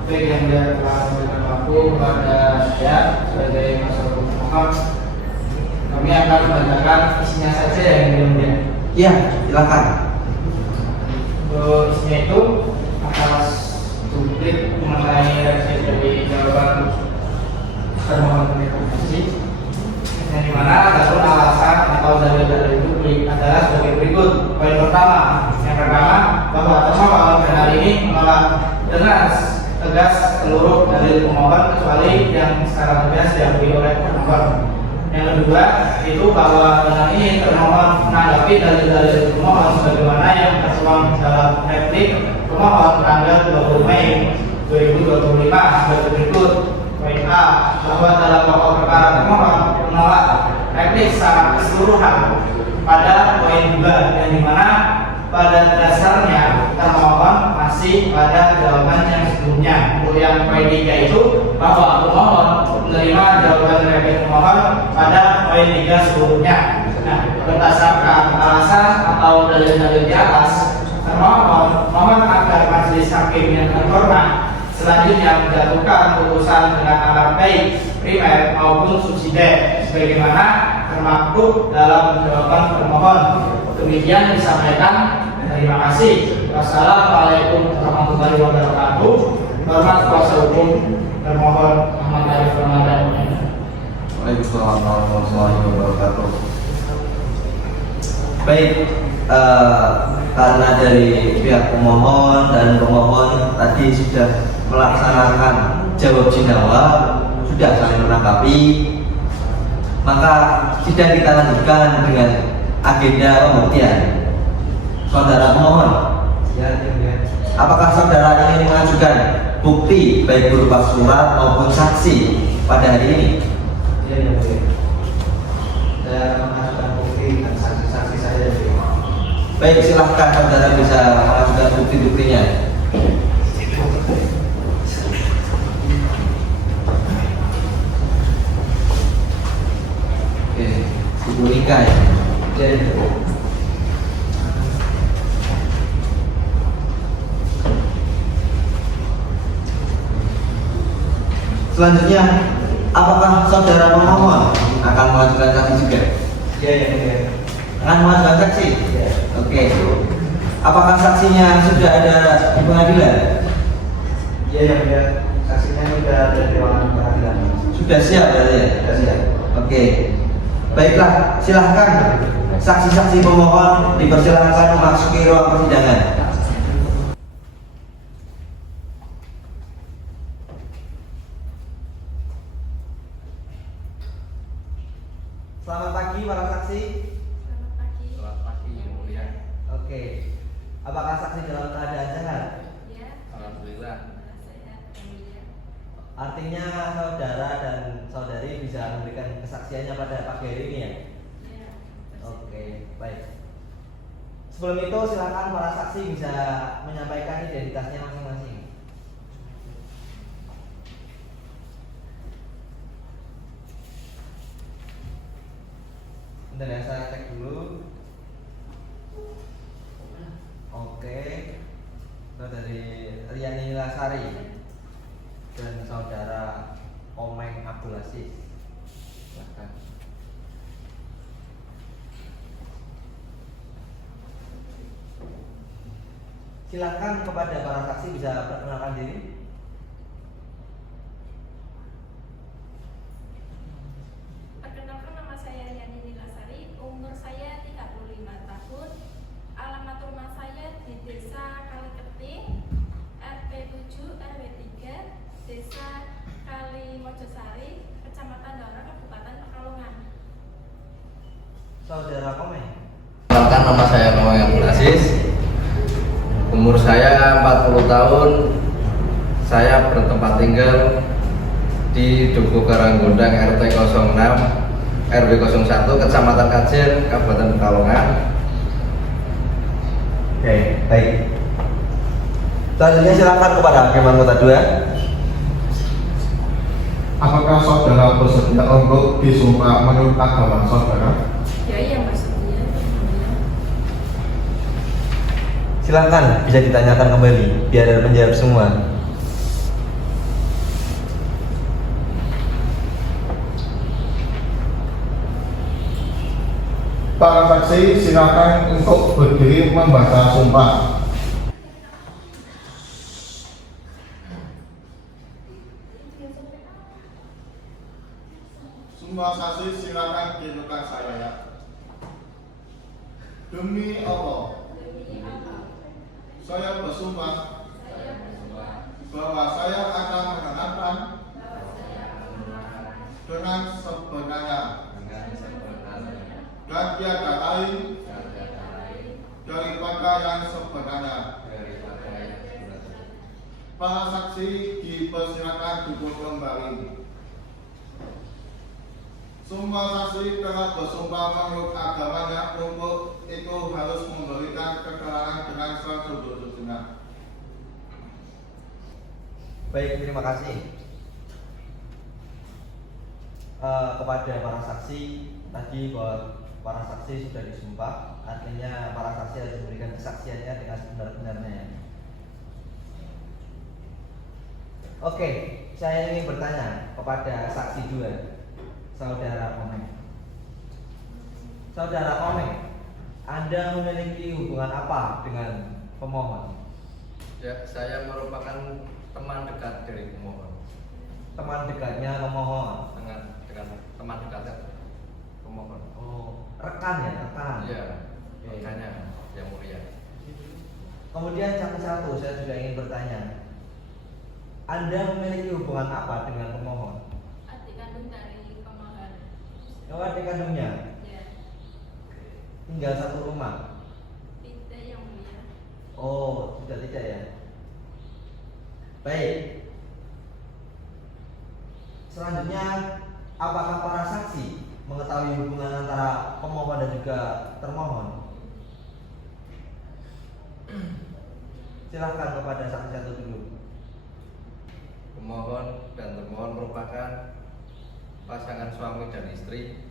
Baik, yang dia telah memberikan waktu kepada saya sebagai kuasa hukum termohon, kami akan membacakan isinya saja yang mulia. Iya, silakan. Untuk isinya itu atas duplik mengenai reaksi dari jawaban termohon rekomendasi, yang dimana ada alasan atau dalil-dalil duplik adalah sebagai berikut. Poin pertama, yang pertama bahwa termohon dan hari ini menolak dengan tegas seluruh dalil pemohon kecuali yang secara tegas diakui oleh pemohon. Yang kedua itu bahwa dengan ini termohon menanggapi dalil-dalil pemohon sebagaimana yang tertuang dalam replik pemohon tanggal 20 Mei 2025 sebagai berikut. Poin A, bahwa dalam pokok perkara termohon menolak replik secara keseluruhan pada poin 2 yang dimana pada dasarnya termohon masih pada jawaban yang sebelumnya. Untuk yang poin 3 itu bahwa pemohon menerima jawaban replik pemohon pada poin 3 sebelumnya. Nah, berdasarkan alasan atau dalil-dalil di atas, termohon mohon agar majelis hakim yang terhormat selanjutnya menjatuhkan putusan dengan amar baik primer maupun subsidiar sebagaimana termaktub dalam jawaban termohon. Demikian disampaikan. Terima kasih. Wassalamualaikum warahmatullahi wabarakatuh. Hormat kuasa hukum termohon Muhammad Arif Ramadan. Waalaikumsalam warahmatullahi wabarakatuh. Baik, karena dari pihak pemohon dan pemohon tadi sudah melaksanakan jawab jawab, sudah saling menanggapi, maka sidang kita lanjutkan dengan agenda pembuktian. Saudara pemohon, apakah saudara ingin mengajukan bukti baik berupa surat maupun saksi pada hari ini? Iya, saya mengajukan bukti dan saksi-saksi saya. Baik, silahkan saudara bisa mengajukan bukti-buktinya. Oke, Ibu Rika ya. Selanjutnya, apakah saudara pemohon akan mengajukan saksi juga? Iya. Akan mengajukan saksi? Iya. Oke. Apakah saksinya sudah ada di pengadilan? Iya. Saksinya sudah ada di ruangan pengadilan. Sudah siap berarti ya? Sudah siap. Oke. Baiklah, silahkan saksi-saksi pemohon dipersilahkan memasuki ruang persidangan. Selamat pagi para saksi. Selamat pagi. Selamat pagi, Yang Mulia. Oke. Apakah saksi dalam keadaan sehat? Ya. Alhamdulillah. Sehat, Yang Mulia. Artinya saudara dan saudari bisa memberikan kesaksiannya pada pagi hari ini ya? Ya. Oke, baik. Sebelum itu silakan para saksi bisa menyampaikan identitasnya masing-masing. Bentar ya, saya cek dulu. Oke. Saudari Riani Lasari dan saudara Komeng Abdul Aziz. Silakan. Silakan kepada para saksi bisa perkenalkan diri. Perkenalkan, nama saya Riani Nilasari, umur saya 35 tahun. Alamat rumah saya di Desa Kaliketing, RT 7 RW 3, Desa Kalimojosari, Kecamatan Daura, Kabupaten Pekalongan. Saudara Komeng. Perkenalkan, nama saya Komeng Abdul Aziz. Umur saya 40 tahun. Saya bertempat tinggal di Duku Karanggondang RT 06 RW 01 Kecamatan Kajen, Kabupaten Pekalongan. Oke, baik. Selanjutnya silakan kepada hakim anggota 2. Apakah saudara bersedia untuk disumpah menurut agama saudara? Ya, yang bersedia. Silakan bisa ditanyakan kembali biar ada penjawab semua. Para saksi silakan untuk berdiri membaca sumpah. Semua saksi silakan hidupkan saya ya. Demi Allah, saya bersumpah bahwa saya akan mengenakan dengan sebenarnya dan tiada lain daripada yang sebenarnya. Para saksi dipersilakan duduk kembali. Semua saksi telah bersumpah menurut agamanya, untuk itu harus memberikan keterangan dengan sejujur-jujurnya. Baik, terima kasih. Kepada para saksi tadi bahwa para saksi sudah disumpah, artinya para saksi harus memberikan kesaksiannya dengan sebenar-benarnya. Oke, saya ingin bertanya kepada saksi 2, saudara Komeng. Saudara Komeng, Anda memiliki hubungan apa dengan pemohon? Ya, saya merupakan teman dekat dari pemohon. Teman dekatnya pemohon. Dengan teman dekat pemohon. Oh, rekan ya, rekan. Iya, Oke. makanya Yang Mulia. Kemudian saksi 1, saya juga ingin bertanya, Anda memiliki hubungan apa dengan pemohon? Adik kandung dari pemohon. Oh, adik kandungnya Ya. tinggal satu rumah. Tidak, Yang Mulia. Oh, sudah tidak ya. Baik. Selanjutnya, apakah para saksi mengetahui hubungan antara pemohon dan juga termohon? Silakan kepada saksi 1 dulu. Pemohon dan termohon merupakan pasangan suami dan istri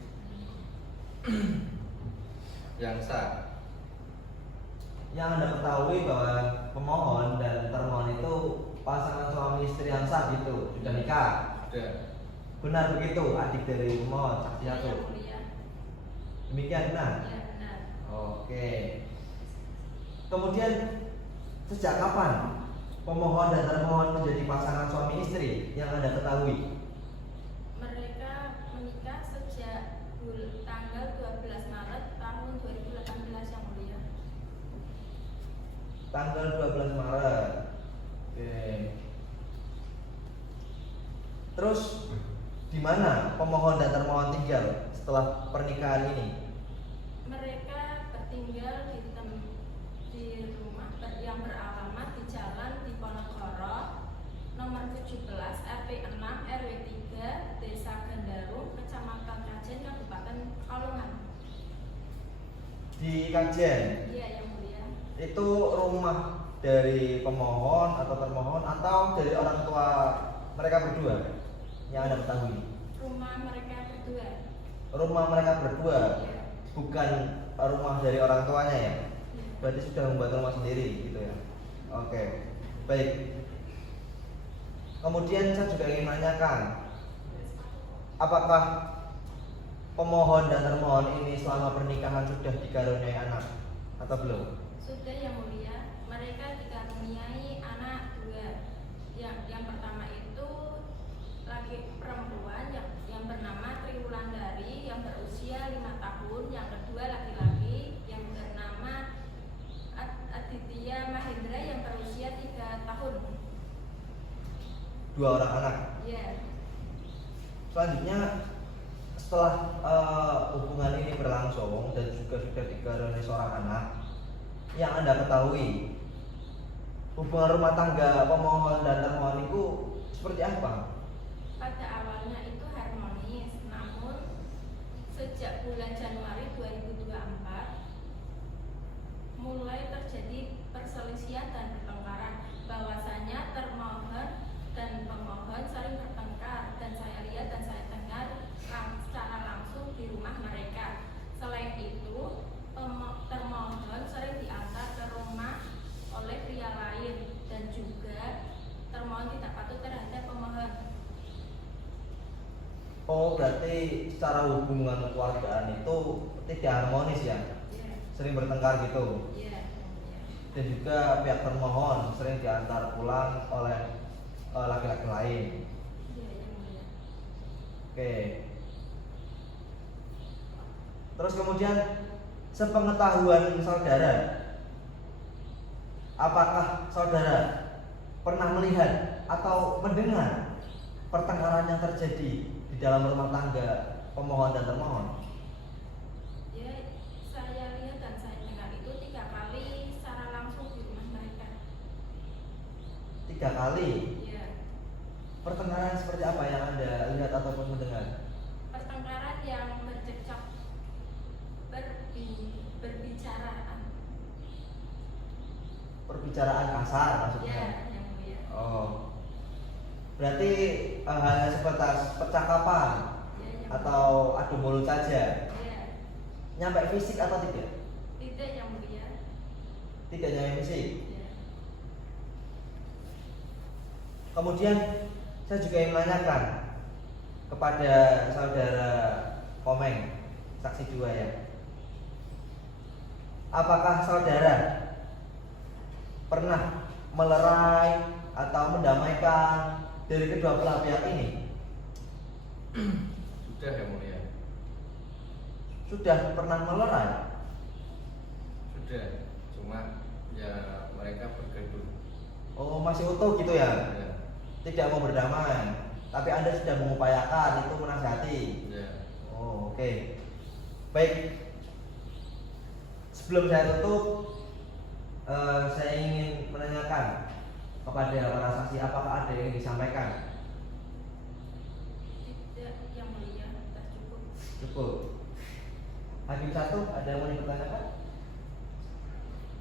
yang sah. Yang Anda ketahui bahwa pemohon dan termohon itu pasangan suami istri yang sah gitu, sudah nikah. Sudah. Benar begitu, adik dari pemohon, saksi Ya, 1. Yang Mulia. Demikian benar. Ya, benar. Oke. Kemudian sejak kapan pemohon dan termohon menjadi pasangan suami istri yang Anda ketahui? Mereka menikah sejak tanggal 12 Maret tahun 2018, Yang Mulia. Tanggal 12 Maret. Oke. Terus di mana pemohon dan termohon tinggal setelah pernikahan ini? Mereka bertinggal di rumah yang beralamat di Jalan Diponegoro nomor 17 RT 6 RW 3 Desa Gandarum Kecamatan Kajen Kabupaten Pekalongan. Di Kajen. Iya yang mulia. Itu rumah dari pemohon atau termohon atau dari orang tua mereka berdua yang Anda ketahui? Rumah mereka berdua. Rumah mereka berdua, Iya. bukan rumah dari orang tuanya ya? Iya. Berarti sudah membuat rumah sendiri gitu ya? Oke, baik. Kemudian saya juga ingin menanyakan, apakah pemohon dan termohon ini selama pernikahan sudah dikaruniai anak atau belum? Sudah yang mulia. Mereka dikaruniai anak dua. Yang pertama itu laki perempuan yang bernama Triwulandari yang berusia 5 tahun. Yang kedua laki-laki yang bernama Aditya Mahendra yang berusia 3 tahun. 2 orang anak. Iya. Selanjutnya setelah hubungan ini berlangsung dan juga sudah dikaruniai seorang anak, yang Anda ketahui hubungan rumah tangga pemohon dan termohon itu seperti apa? Pada awalnya itu harmonis, namun sejak bulan Januari 2024 mulai terjadi perselisihan dan pertengkaran, bahwasanya termohon dan pemohon saling bertengkar, dan saya lihat dan saya dengar secara langsung di rumah mereka. Selain itu, termohon sering diantar ke rumah oleh pria lain, dan juga termohon tidak patuh terhadap pemohon. Oh, berarti secara hubungan keluargaan itu tidak harmonis ya? Iya. Sering bertengkar gitu. Iya. Dan juga pihak termohon sering diantar pulang oleh laki-laki lain. Iya, yang mulia. Oke. Terus kemudian sepengetahuan saudara, apakah saudara pernah melihat atau mendengar pertengkaran yang terjadi di dalam rumah tangga pemohon dan termohon? Ya, saya lihat dan saya dengar itu 3 kali secara langsung di rumah mereka. 3 kali. Iya. Pertengkaran seperti apa yang Anda lihat ataupun mendengar? Pertengkaran yang bercekcok, berbicaraan. Perbicaraan kasar maksudnya? Ya, yang mulia. Oh, berarti hanya sebatas percakapan Ya, yang atau adu mulut saja? Ya, Nyampe fisik atau tidak? tidak yang mulia. Tidak nyampe fisik. Ya. Kemudian saya juga ingin menanyakan kepada saudara Komeng, saksi 2 ya. Apakah saudara pernah melerai atau mendamaikan dari kedua belah pihak ini? Sudah yang mulia. Sudah pernah melerai? Sudah, cuma ya mereka bergaduh. Oh, masih utuh gitu ya? Ya, Tidak mau berdamai, tapi Anda sudah mengupayakan itu menasihati. ya. Oh, oke. Baik. Sebelum saya tutup, saya ingin menanyakan kepada para saksi, apakah ada yang ingin disampaikan? Tidak yang mulia, tak cukup. Cukup. Hakim 1 ada yang mau dipertanyakan?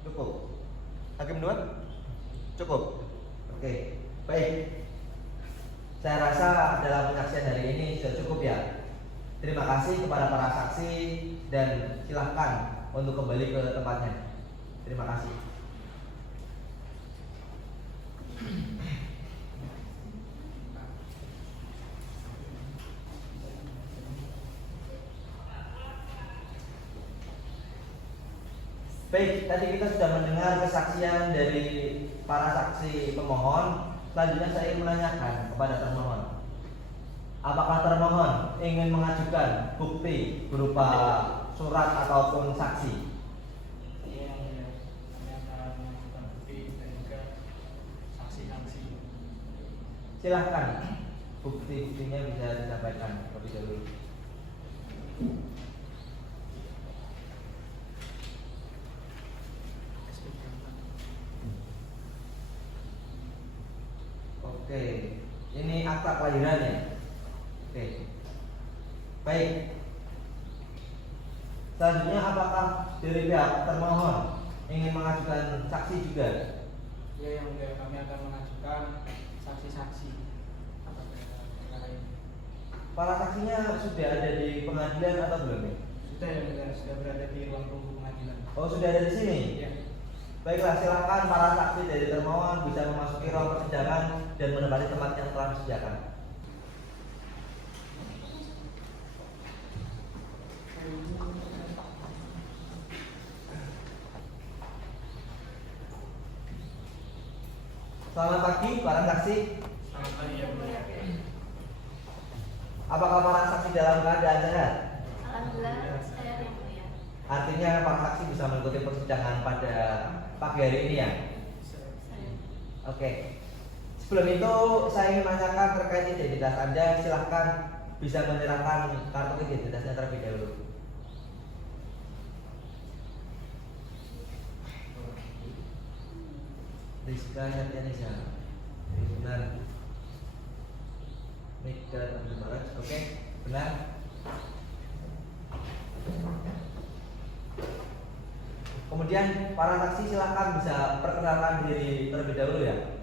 Cukup. Hakim 2? Cukup. Oke. Baik. Saya rasa dalam penyaksian hari ini sudah cukup ya. Terima kasih kepada para saksi dan silahkan untuk kembali ke tempatnya. Terima kasih. Baik, tadi kita sudah mendengar kesaksian dari para saksi pemohon. Selanjutnya saya ingin menanyakan kepada termohon, apakah termohon ingin mengajukan bukti berupa surat ataupun saksi? Iya, yang mulia. Kami akan mengajukan bukti dan juga saksi-saksi. Silahkan. bukti-buktinya bisa disampaikan terlebih dahulu. Oke, ini akta kelahiran ya. Oke, baik. Selanjutnya, apakah dari pihak termohon ingin mengajukan saksi juga? Ya, yang mulia, kami akan mengajukan saksi-saksi atas perkara ini. Para saksinya sudah ada di pengadilan atau belum nih? Sudah yang mulia, sudah berada di ruang tunggu pengadilan. Oh, sudah ada di sini? Ya. Baiklah, silakan para saksi dari termohon bisa memasuki ruang persidangan dan menempati tempat yang telah disediakan. Selamat pagi para saksi. Selamat pagi yang mulia. Apakah para saksi dalam keadaan sehat? Alhamdulillah saya yang mulia. Artinya para saksi bisa mengikuti persidangan pada pagi hari ini ya? Saya. Oke. Sebelum itu saya ingin menanyakan terkait identitas Anda. Silahkan bisa menyerahkan kartu identitasnya terlebih dahulu. Rizka Yatianisa. Benar. Mega Abdul Baraj. Oke, benar. Kemudian para saksi silakan bisa perkenalkan diri terlebih dahulu ya.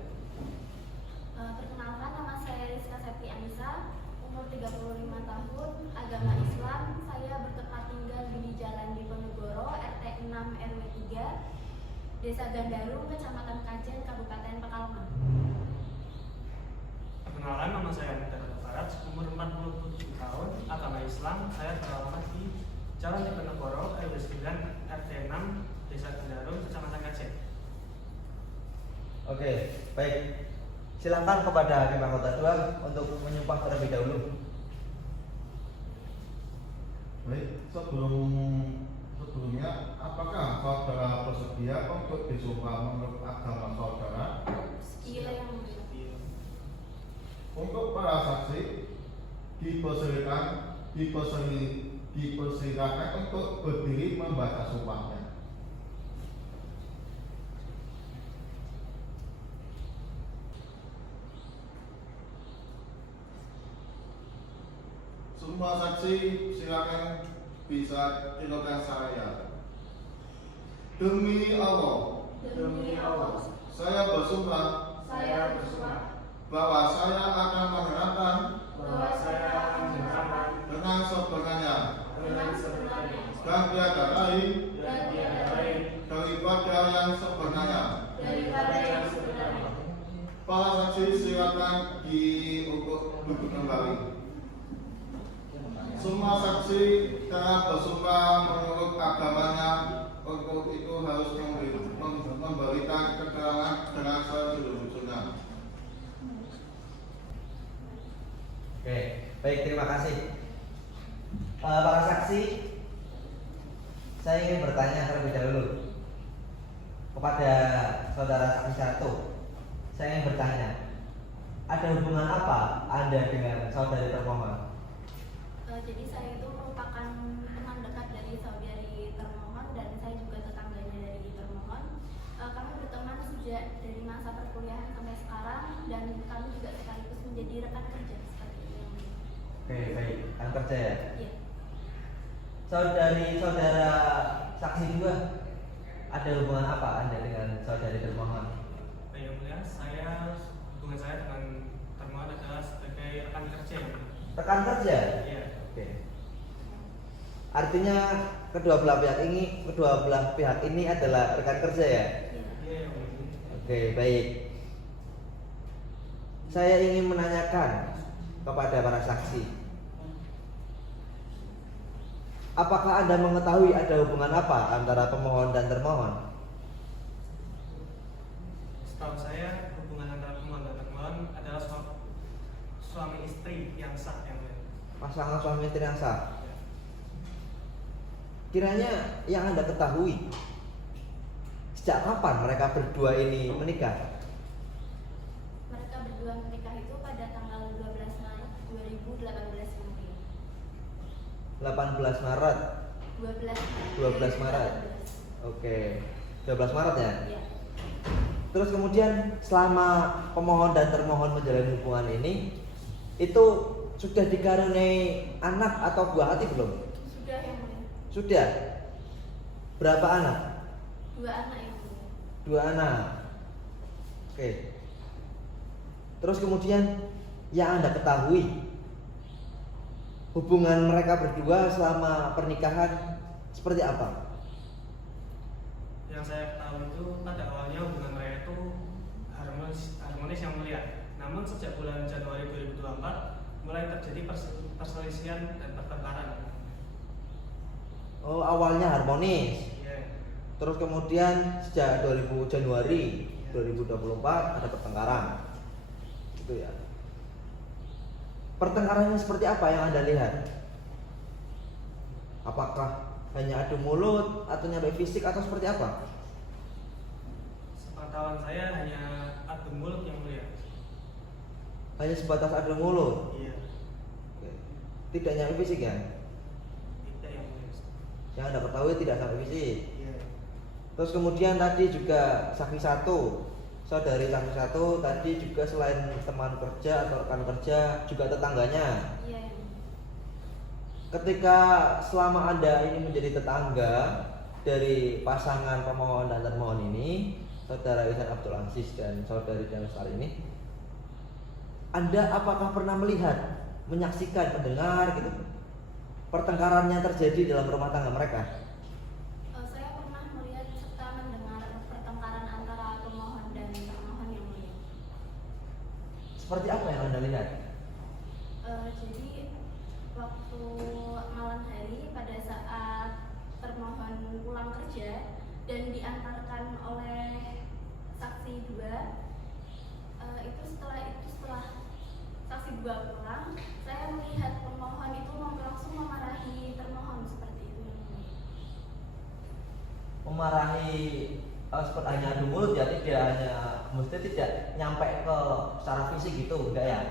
Perkenalkan, nama saya Rizka Septi Anissa, umur 35 tahun, agama Islam. Saya bertempat tinggal di Jalan Diponegoro, RT 6 RW 3, Desa Gandaru, Kecamatan Kajen, Kabupaten Pekalongan. Perkenalkan, nama saya Anita Barat, umur 47 tahun, agama Islam. Saya beralamat di Jalan Diponegoro, RW 9, RT 6, Desa Gandaru, Kecamatan Kajen. Oke, baik. Silakan kepada Hakim Anggota 2 untuk menyumpah terlebih dahulu. Baik, sebelumnya, apakah saudara bersedia untuk disumpah menurut agama saudara? Iya yang mulia. Untuk para saksi dipersilakan untuk berdiri membaca sumpahnya. Semua saksi silakan bisa tirukan saya. Demi Allah, Demi Allah, saya bersumpah saya bersumpah bahwa saya akan menerapkan bahwa saya akan menerapkan dengan sebenarnya dengan sebenarnya dan tiada lain dan tiada lain daripada yang sebenarnya. daripada yang sebenarnya. Para saksi silakan untuk duduk kembali. Semua saksi telah bersumpah menurut agamanya, untuk itu harus memberikan keterangan dengan sejujurnya. Oke, baik, terima kasih. Para saksi, saya ingin bertanya terlebih dahulu kepada saudara saksi 1. Saya ingin bertanya, ada hubungan apa Anda dengan saudari termohon? Jadi saya itu merupakan teman dekat dari saudari termohon dan saya juga tetangganya dari termohon. Kami berteman sejak dari masa perkuliahan sampai sekarang dan kami juga sekaligus menjadi rekan kerja seperti itu. Oke, baik, rekan kerja ya. Iya. Saudara saksi 2, ada hubungan apa Anda dengan saudari termohon? Yang mulia, hubungan saya dengan termohon adalah sebagai rekan kerja. Rekan kerja? Iya. Oke. Artinya kedua belah pihak ini adalah rekan kerja ya? Iya yang mulia. Oke, baik. Saya ingin menanyakan kepada para saksi, apakah Anda mengetahui ada hubungan apa antara pemohon dan termohon? Setahu saya, hubungan antara pemohon dan termohon adalah suami istri yang sah yang mulia. Pasangan suami istri yang sah. Kiranya yang Anda ketahui, sejak kapan mereka berdua ini menikah? Mereka berdua bulan menikah itu pada tanggal 12 Maret 2018 ini. 18 Maret. 12 Maret. Oke. 12 Maret ya? Iya. Terus kemudian selama pemohon dan termohon menjalin hubungan ini itu sudah dikaruniai anak atau buah hati belum? Sudah yang mulia. Sudah. Berapa anak? 2 anak yang mulia. 2 anak. Oke. Terus kemudian yang Anda ketahui hubungan mereka berdua selama pernikahan seperti apa? Yang saya ketahui itu pada awalnya hubungan mereka itu harmonis yang mulia. Namun sejak bulan Januari 2024 mulai terjadi perselisihan dan pertengkaran. Oh, awalnya harmonis. Iya. Terus kemudian sejak Januari 2024 ada pertengkaran. Gitu ya. Pertengkarannya seperti apa yang Anda lihat? Apakah hanya adu mulut atau nyampe fisik atau seperti apa? Sepengetahuan saya hanya adu mulut yang mulia. Hanya sebatas adu mulut. Iya. Oke. Tidak nyampe fisik ya? Tidak yang mulia. Yang Anda ketahui tidak sampai fisik. Iya. Terus kemudian tadi juga saksi satu, saudari saksi satu tadi juga selain teman kerja atau rekan kerja juga tetangganya. Iya. Ketika selama Anda ini menjadi tetangga dari pasangan pemohon dan termohon ini, saudara Ihsan Abdul Aziz dan saudari Dian Lestari ini, Anda apakah pernah melihat, menyaksikan, mendengar gitu pertengkarannya terjadi dalam rumah tangga mereka? Saya pernah melihat serta mendengar pertengkaran antara pemohon dan termohon yang mulia. Seperti apa yang Anda lihat? Jadi waktu malam hari pada saat termohon pulang kerja dan diantarkan oleh saksi 2, itu setelah saksi 2 pulang, saya melihat pemohon itu langsung memarahi termohon seperti itu. Memarahi seperti hanya adu mulut ya, tidak hanya mesti tidak nyampe ke secara fisik gitu, enggak ya?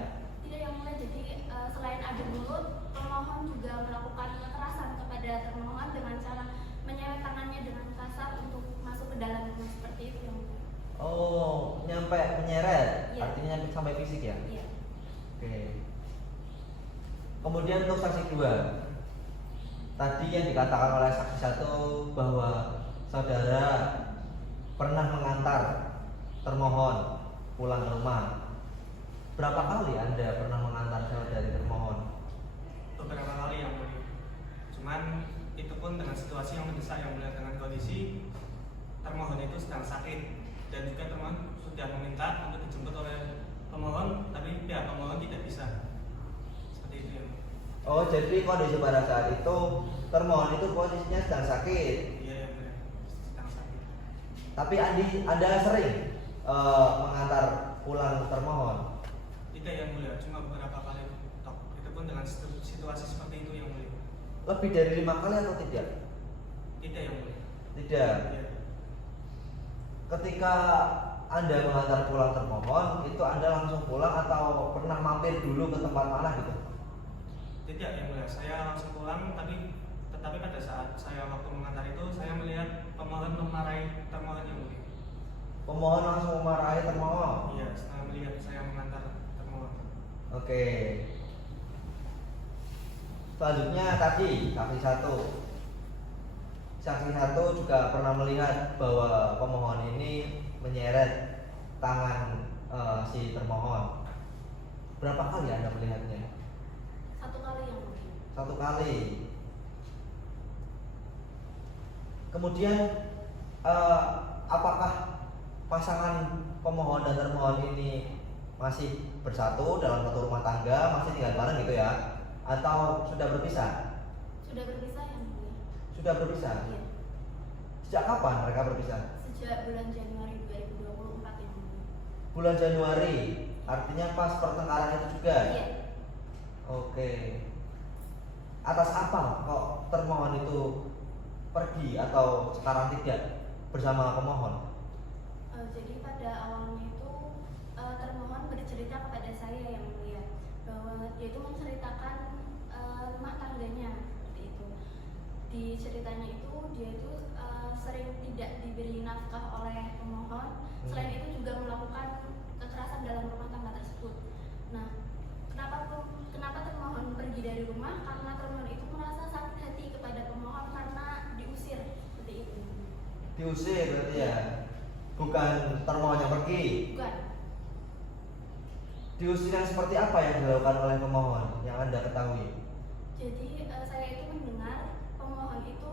Tidak yang mulia, jadi selain adu mulut, pemohon juga melakukan kekerasan kepada termohon dengan cara menyeret tangannya dengan kasar untuk masuk ke dalam rumah seperti itu yang mulia. Oh, nyampe menyeret, Iya. artinya nyampe sampai fisik ya? Iya. Oke. Kemudian untuk saksi 2, tadi yang dikatakan oleh saksi 1 bahwa saudara pernah mengantar termohon pulang ke rumah. Berapa kali Anda pernah mengantar saudari termohon? Beberapa kali yang mulia. Cuman itu pun dengan situasi yang mendesak yang mulia, dengan kondisi termohon itu sedang sakit dan juga termohon sudah meminta untuk dijemput oleh pemohon, tapi pihak pemohon tidak bisa. Seperti itu. Oh, jadi kondisi pada saat itu termohon itu posisinya sedang sakit. Iya yang mulia, sedang sakit. Tapi Anda sering mengantar pulang termohon? Tidak yang mulia, cuma beberapa kali tok. Itu pun dengan situasi seperti itu yang mulia. Lebih dari 5 kali atau tidak? Tidak yang mulia. Tidak. Iya. Ketika Anda mengantar pulang termohon, itu Anda langsung pulang atau pernah mampir dulu ke tempat mana gitu? Tidak yang mulia, saya langsung pulang, tetapi pada saat saya waktu mengantar itu saya melihat pemohon memarahi termohon yang mulia. Pemohon langsung memarahi termohon? Iya, setelah melihat saya mengantar termohon. Oke. Selanjutnya tadi saksi 1. Saksi 1 juga pernah melihat bahwa pemohon ini menyeret tangan si termohon. Berapa kali Anda melihatnya? 1 kali yang mulia. 1 kali. Kemudian apakah pasangan pemohon dan termohon ini masih bersatu dalam satu rumah tangga, masih tinggal bareng gitu ya? Atau sudah berpisah? Sudah berpisah yang mulia. Sudah berpisah? Iya. Sejak kapan mereka berpisah? Sejak bulan Januari 2024 yang mulia. Bulan Januari, artinya pas pertengkaran itu juga? Iya. Oke. Atas apa kok termohon itu pergi atau sekarang tidak bersama pemohon? Jadi pada awalnya itu termohon bercerita kepada saya yang mulia bahwa dia itu menceritakan rumah tangganya seperti itu. Di ceritanya itu dia itu sering tidak diberi nafkah oleh pemohon. Selain itu juga melakukan kekerasan dalam rumah tangga tersebut. Nah, kenapa termohon pergi dari rumah? Karena termohon itu merasa sakit hati kepada pemohon karena diusir seperti itu. Diusir berarti ya? Bukan termohon yang pergi? Bukan. Diusir yang seperti apa yang dilakukan oleh pemohon yang Anda ketahui? Jadi saya itu mendengar pemohon itu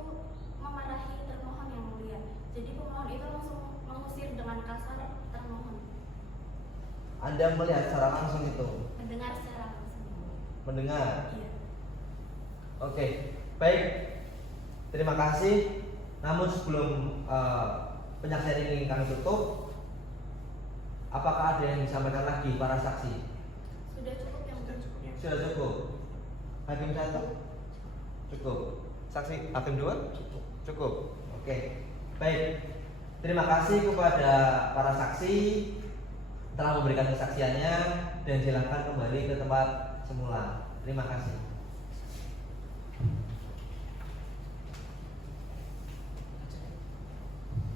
memarahi termohon yang mulia. Jadi pemohon itu langsung mengusir dengan kasar termohon. Anda melihat secara langsung itu? Mendengar secara langsung. Mendengar? Iya. Oke, baik. Terima kasih. Namun sebelum penyaksian ini kami tutup, apakah ada yang disampaikan lagi para saksi? Sudah cukup yang mulia. Sudah cukup. Hakim 1 cukup. Saksi hakim 2 cukup. Oke. Baik. Terima kasih kepada para saksi telah memberikan kesaksiannya dan silakan kembali ke tempat semula. Terima kasih.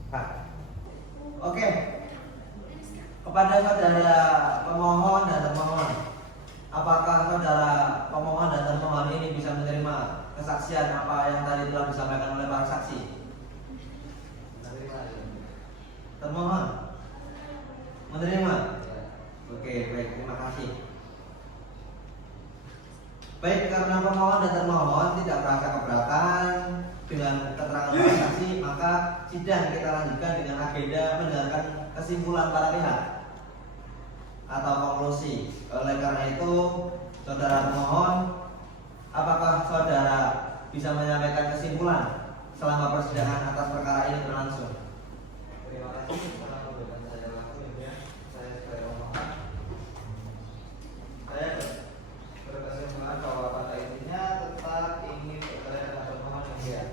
Pak. Oke. Kepada saudara pemohon dan termohon, apakah saudara pemohon dan termohon ini bisa menerima kesaksian apa yang tadi telah disampaikan oleh para saksi? Termohon menerima? Oke, baik, terima kasih. Baik, karena pemohon dan termohon tidak merasa keberatan dengan keterangan para saksi, maka sidang kita lanjutkan dengan agenda mendengarkan kesimpulan para pihak atau konklusi. Oleh karena itu, saudara pemohon, apakah saudara bisa menyampaikan kesimpulan selama persidangan atas perkara ini berlangsung? Terima kasih telah memberikan saya waktu ya. Saya sebagai pemohon, saya berkesimpulan bahwa pada intinya tetap ingin berkaitan dengan pemohon yang dia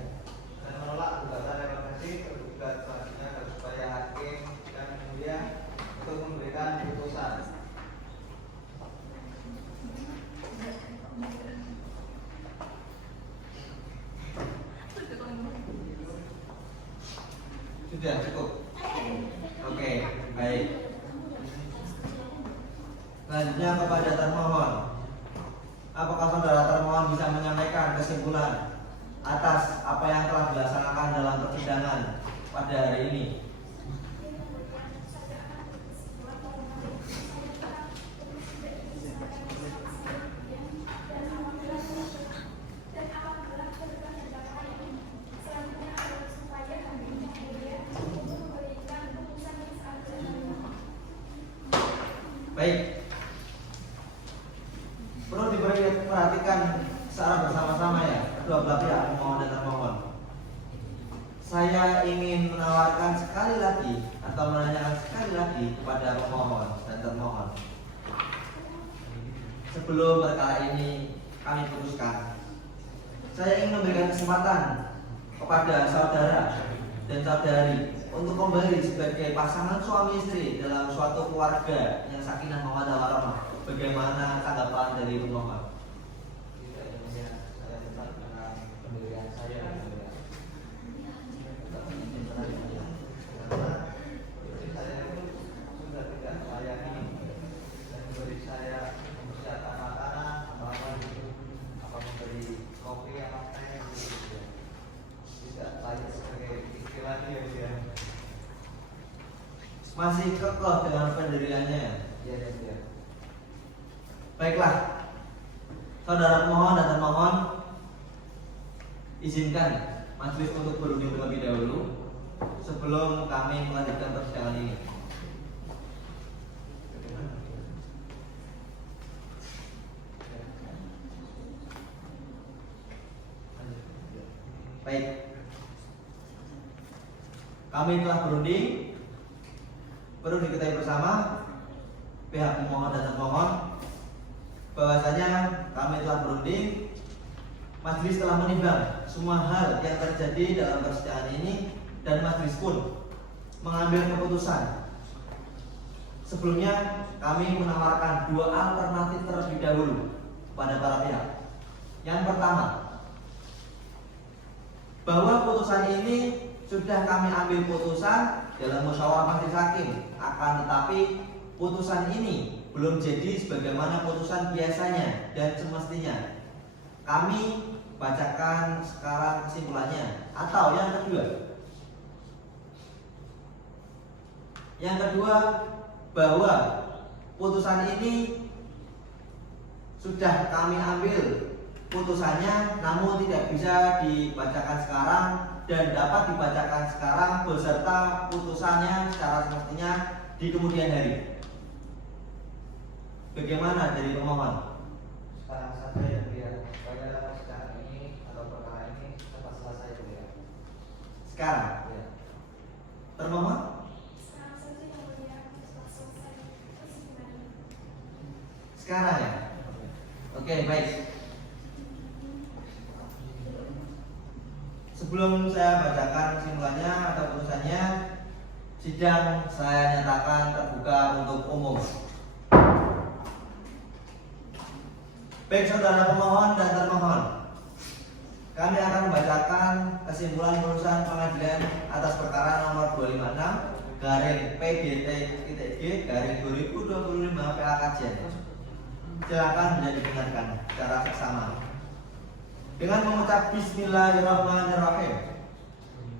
dan menolak gugatan rekomendasi tergugat selanjutnya supaya hakim dan mulia untuk memberikan putusan. Sudah cukup. Oke, baik. Selanjutnya kepada termohon, apakah saudara termohon bisa menyampaikan kesimpulan atas apa yang telah dilaksanakan dalam persidangan pada hari ini? Baik, perlu diperhatikan secara bersama-sama ya, kedua belah pihak pemohon dan termohon. Saya ingin menawarkan sekali lagi atau menanyakan sekali lagi kepada pemohon dan termohon. Sebelum perkara ini kami putuskan, saya ingin memberikan kesempatan kepada saudara dan saudari untuk kembali sebagai pasangan suami istri dalam suatu keluarga yang sakinah mawaddah warahmah. Bagaimana tanggapan dari pemohon? Tidak, yang mulia, saya tetap dengan pendirian saya. Karena istri saya itu sudah tidak melayani dan memberi saya mempersiapkan makanan, apa memberi kopi yang saya gitu. Tidak saya sebagai istri lagi ya dia. Masih kekeh dengan pendiriannya? Iya ya dia. Baiklah, saudara pemohon dan termohon, izinkan majelis untuk berunding terlebih dahulu sebelum kami melanjutkan persidangan ini. Baik, kami telah berunding. Perlu diketahui bersama pihak pemohon dan termohon bahwasanya kami telah berunding, majelis telah menimbang semua hal yang terjadi dalam persidangan ini dan majelis pun mengambil keputusan Sebelumnya kami menawarkan 2 alternatif terlebih dahulu kepada para pihak. Yang pertama, bahwa putusan ini sudah kami ambil putusan dalam musyawarah majelis hakim, akan tetapi putusan ini belum jadi sebagaimana putusan biasanya dan semestinya. Kami bacakan sekarang kesimpulannya. Atau yang kedua, bahwa putusan ini sudah kami ambil putusannya, namun tidak bisa dibacakan sekarang dan dapat dibacakan sekarang beserta putusannya secara semestinya di kemudian hari. Bagaimana dari pemohon? Sekarang saja ya biar supaya sidang ini atau perkara ini cepat selesai ya. Sekarang Ya. termohon? Sekarang saja yang mulia, setelah selesai persidangan. Sekarang ya? Oke, baik. Sebelum saya bacakan kesimpulannya atau putusannya, sidang saya nyatakan terbuka untuk umum. Baik saudara pemohon dan termohon, kami akan membacakan kesimpulan putusan pengadilan atas perkara nomor 256/PGT-G/2025 PA Kajian. Silakan menjadi dengarkan secara seksama. Dengan mengucap Bismillahirrahmanirrahim.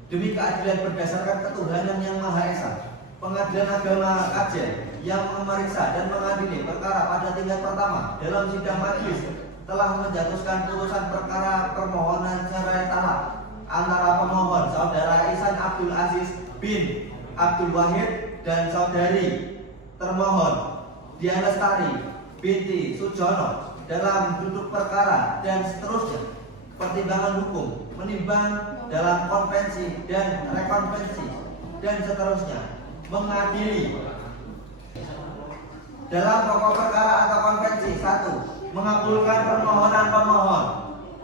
Demi keadilan berdasarkan ketuhanan yang Maha Esa, Pengadilan Agama Kajian yang memeriksa dan mengadili perkara pada tingkat pertama dalam sidang majelis telah menjatuhkan putusan perkara permohonan cerai talak antara pemohon saudara Ihsan Abdul Aziz bin Abdul Wahid dan saudari termohon Dian Lestari binti Sujono dalam duduk perkara dan seterusnya. Pertimbangan hukum menimbang dalam konvensi dan rekonvensi dan seterusnya mengadili dalam pokok perkara atau konvensi. 1. Mengabulkan permohonan pemohon.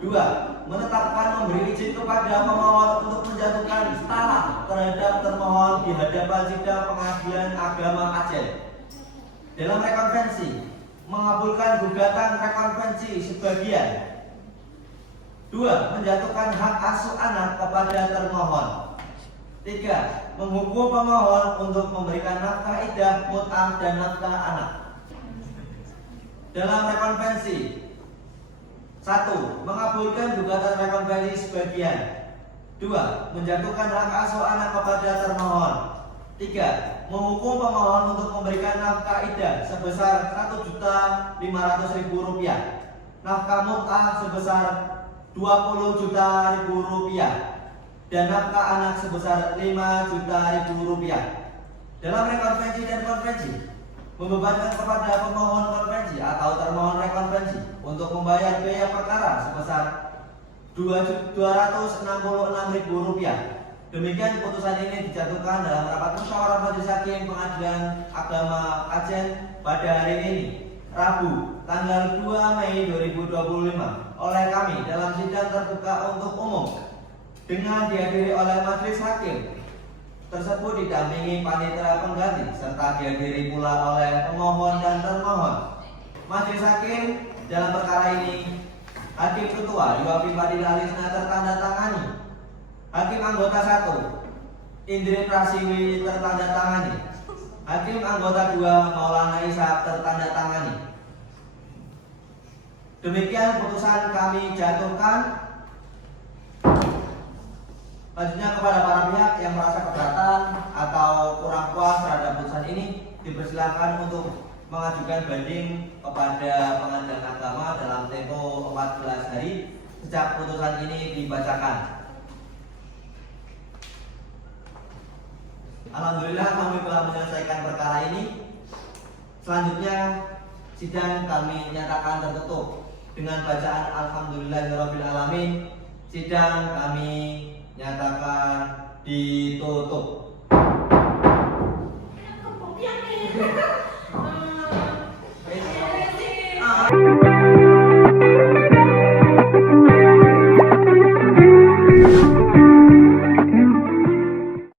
2. Menetapkan memberi izin kepada pemohon untuk menjatuhkan talak terhadap termohon di hadapan sidang Pengadilan Agama Aceh. Dalam rekonvensi, mengabulkan gugatan rekonvensi sebagian. 2. Menjatuhkan hak asuh anak kepada termohon. 3. Menghukum pemohon untuk memberikan nafkah iddah, mut'ah, dan nafkah anak. Dalam rekonvensi, 1. Mengabulkan gugatan rekonvensi sebagian. 2. Menjatuhkan hak asuh anak kepada termohon. 3. Menghukum pemohon untuk memberikan nafkah iddah sebesar Rp1.500.000, nafkah mut'ah sebesar Rp20 juta dan nafkah anak sebesar Rp5 juta. Dalam rekonvensi dan konvensi, membebankan kepada pemohon konvensi atau termohon rekonvensi untuk membayar biaya perkara sebesar Rp266.000. Demikian putusan ini dijatuhkan dalam rapat musyawarah majelis hakim Pengadilan Agama Aceh pada hari ini, Rabu, tanggal 2 Mei 2025 oleh kami dalam sidang terbuka untuk umum dengan dihadiri oleh majelis hakim tersebut didampingi panitera pengganti serta dihadiri pula oleh pemohon dan termohon. Majelis hakim dalam perkara ini, Hakim Ketua Yuwafi Fadil Alisna tertanda tangani. Hakim anggota 1 Indri Prasiwi tertanda tangani. Hakim anggota 2 Maulana Ishak tertanda tangani. Demikian putusan kami jatuhkan. Selanjutnya kepada para pihak yang merasa keberatan atau kurang puas terhadap putusan ini, dipersilakan untuk mengajukan banding kepada Pengadilan Agama dalam tempo 14 hari sejak putusan ini dibacakan. Alhamdulillah kami telah menyelesaikan perkara ini. Selanjutnya sidang kami nyatakan tertutup dengan bacaan Alhamdulillahirabbil alamin. Sidang kami nyatakan ditutup.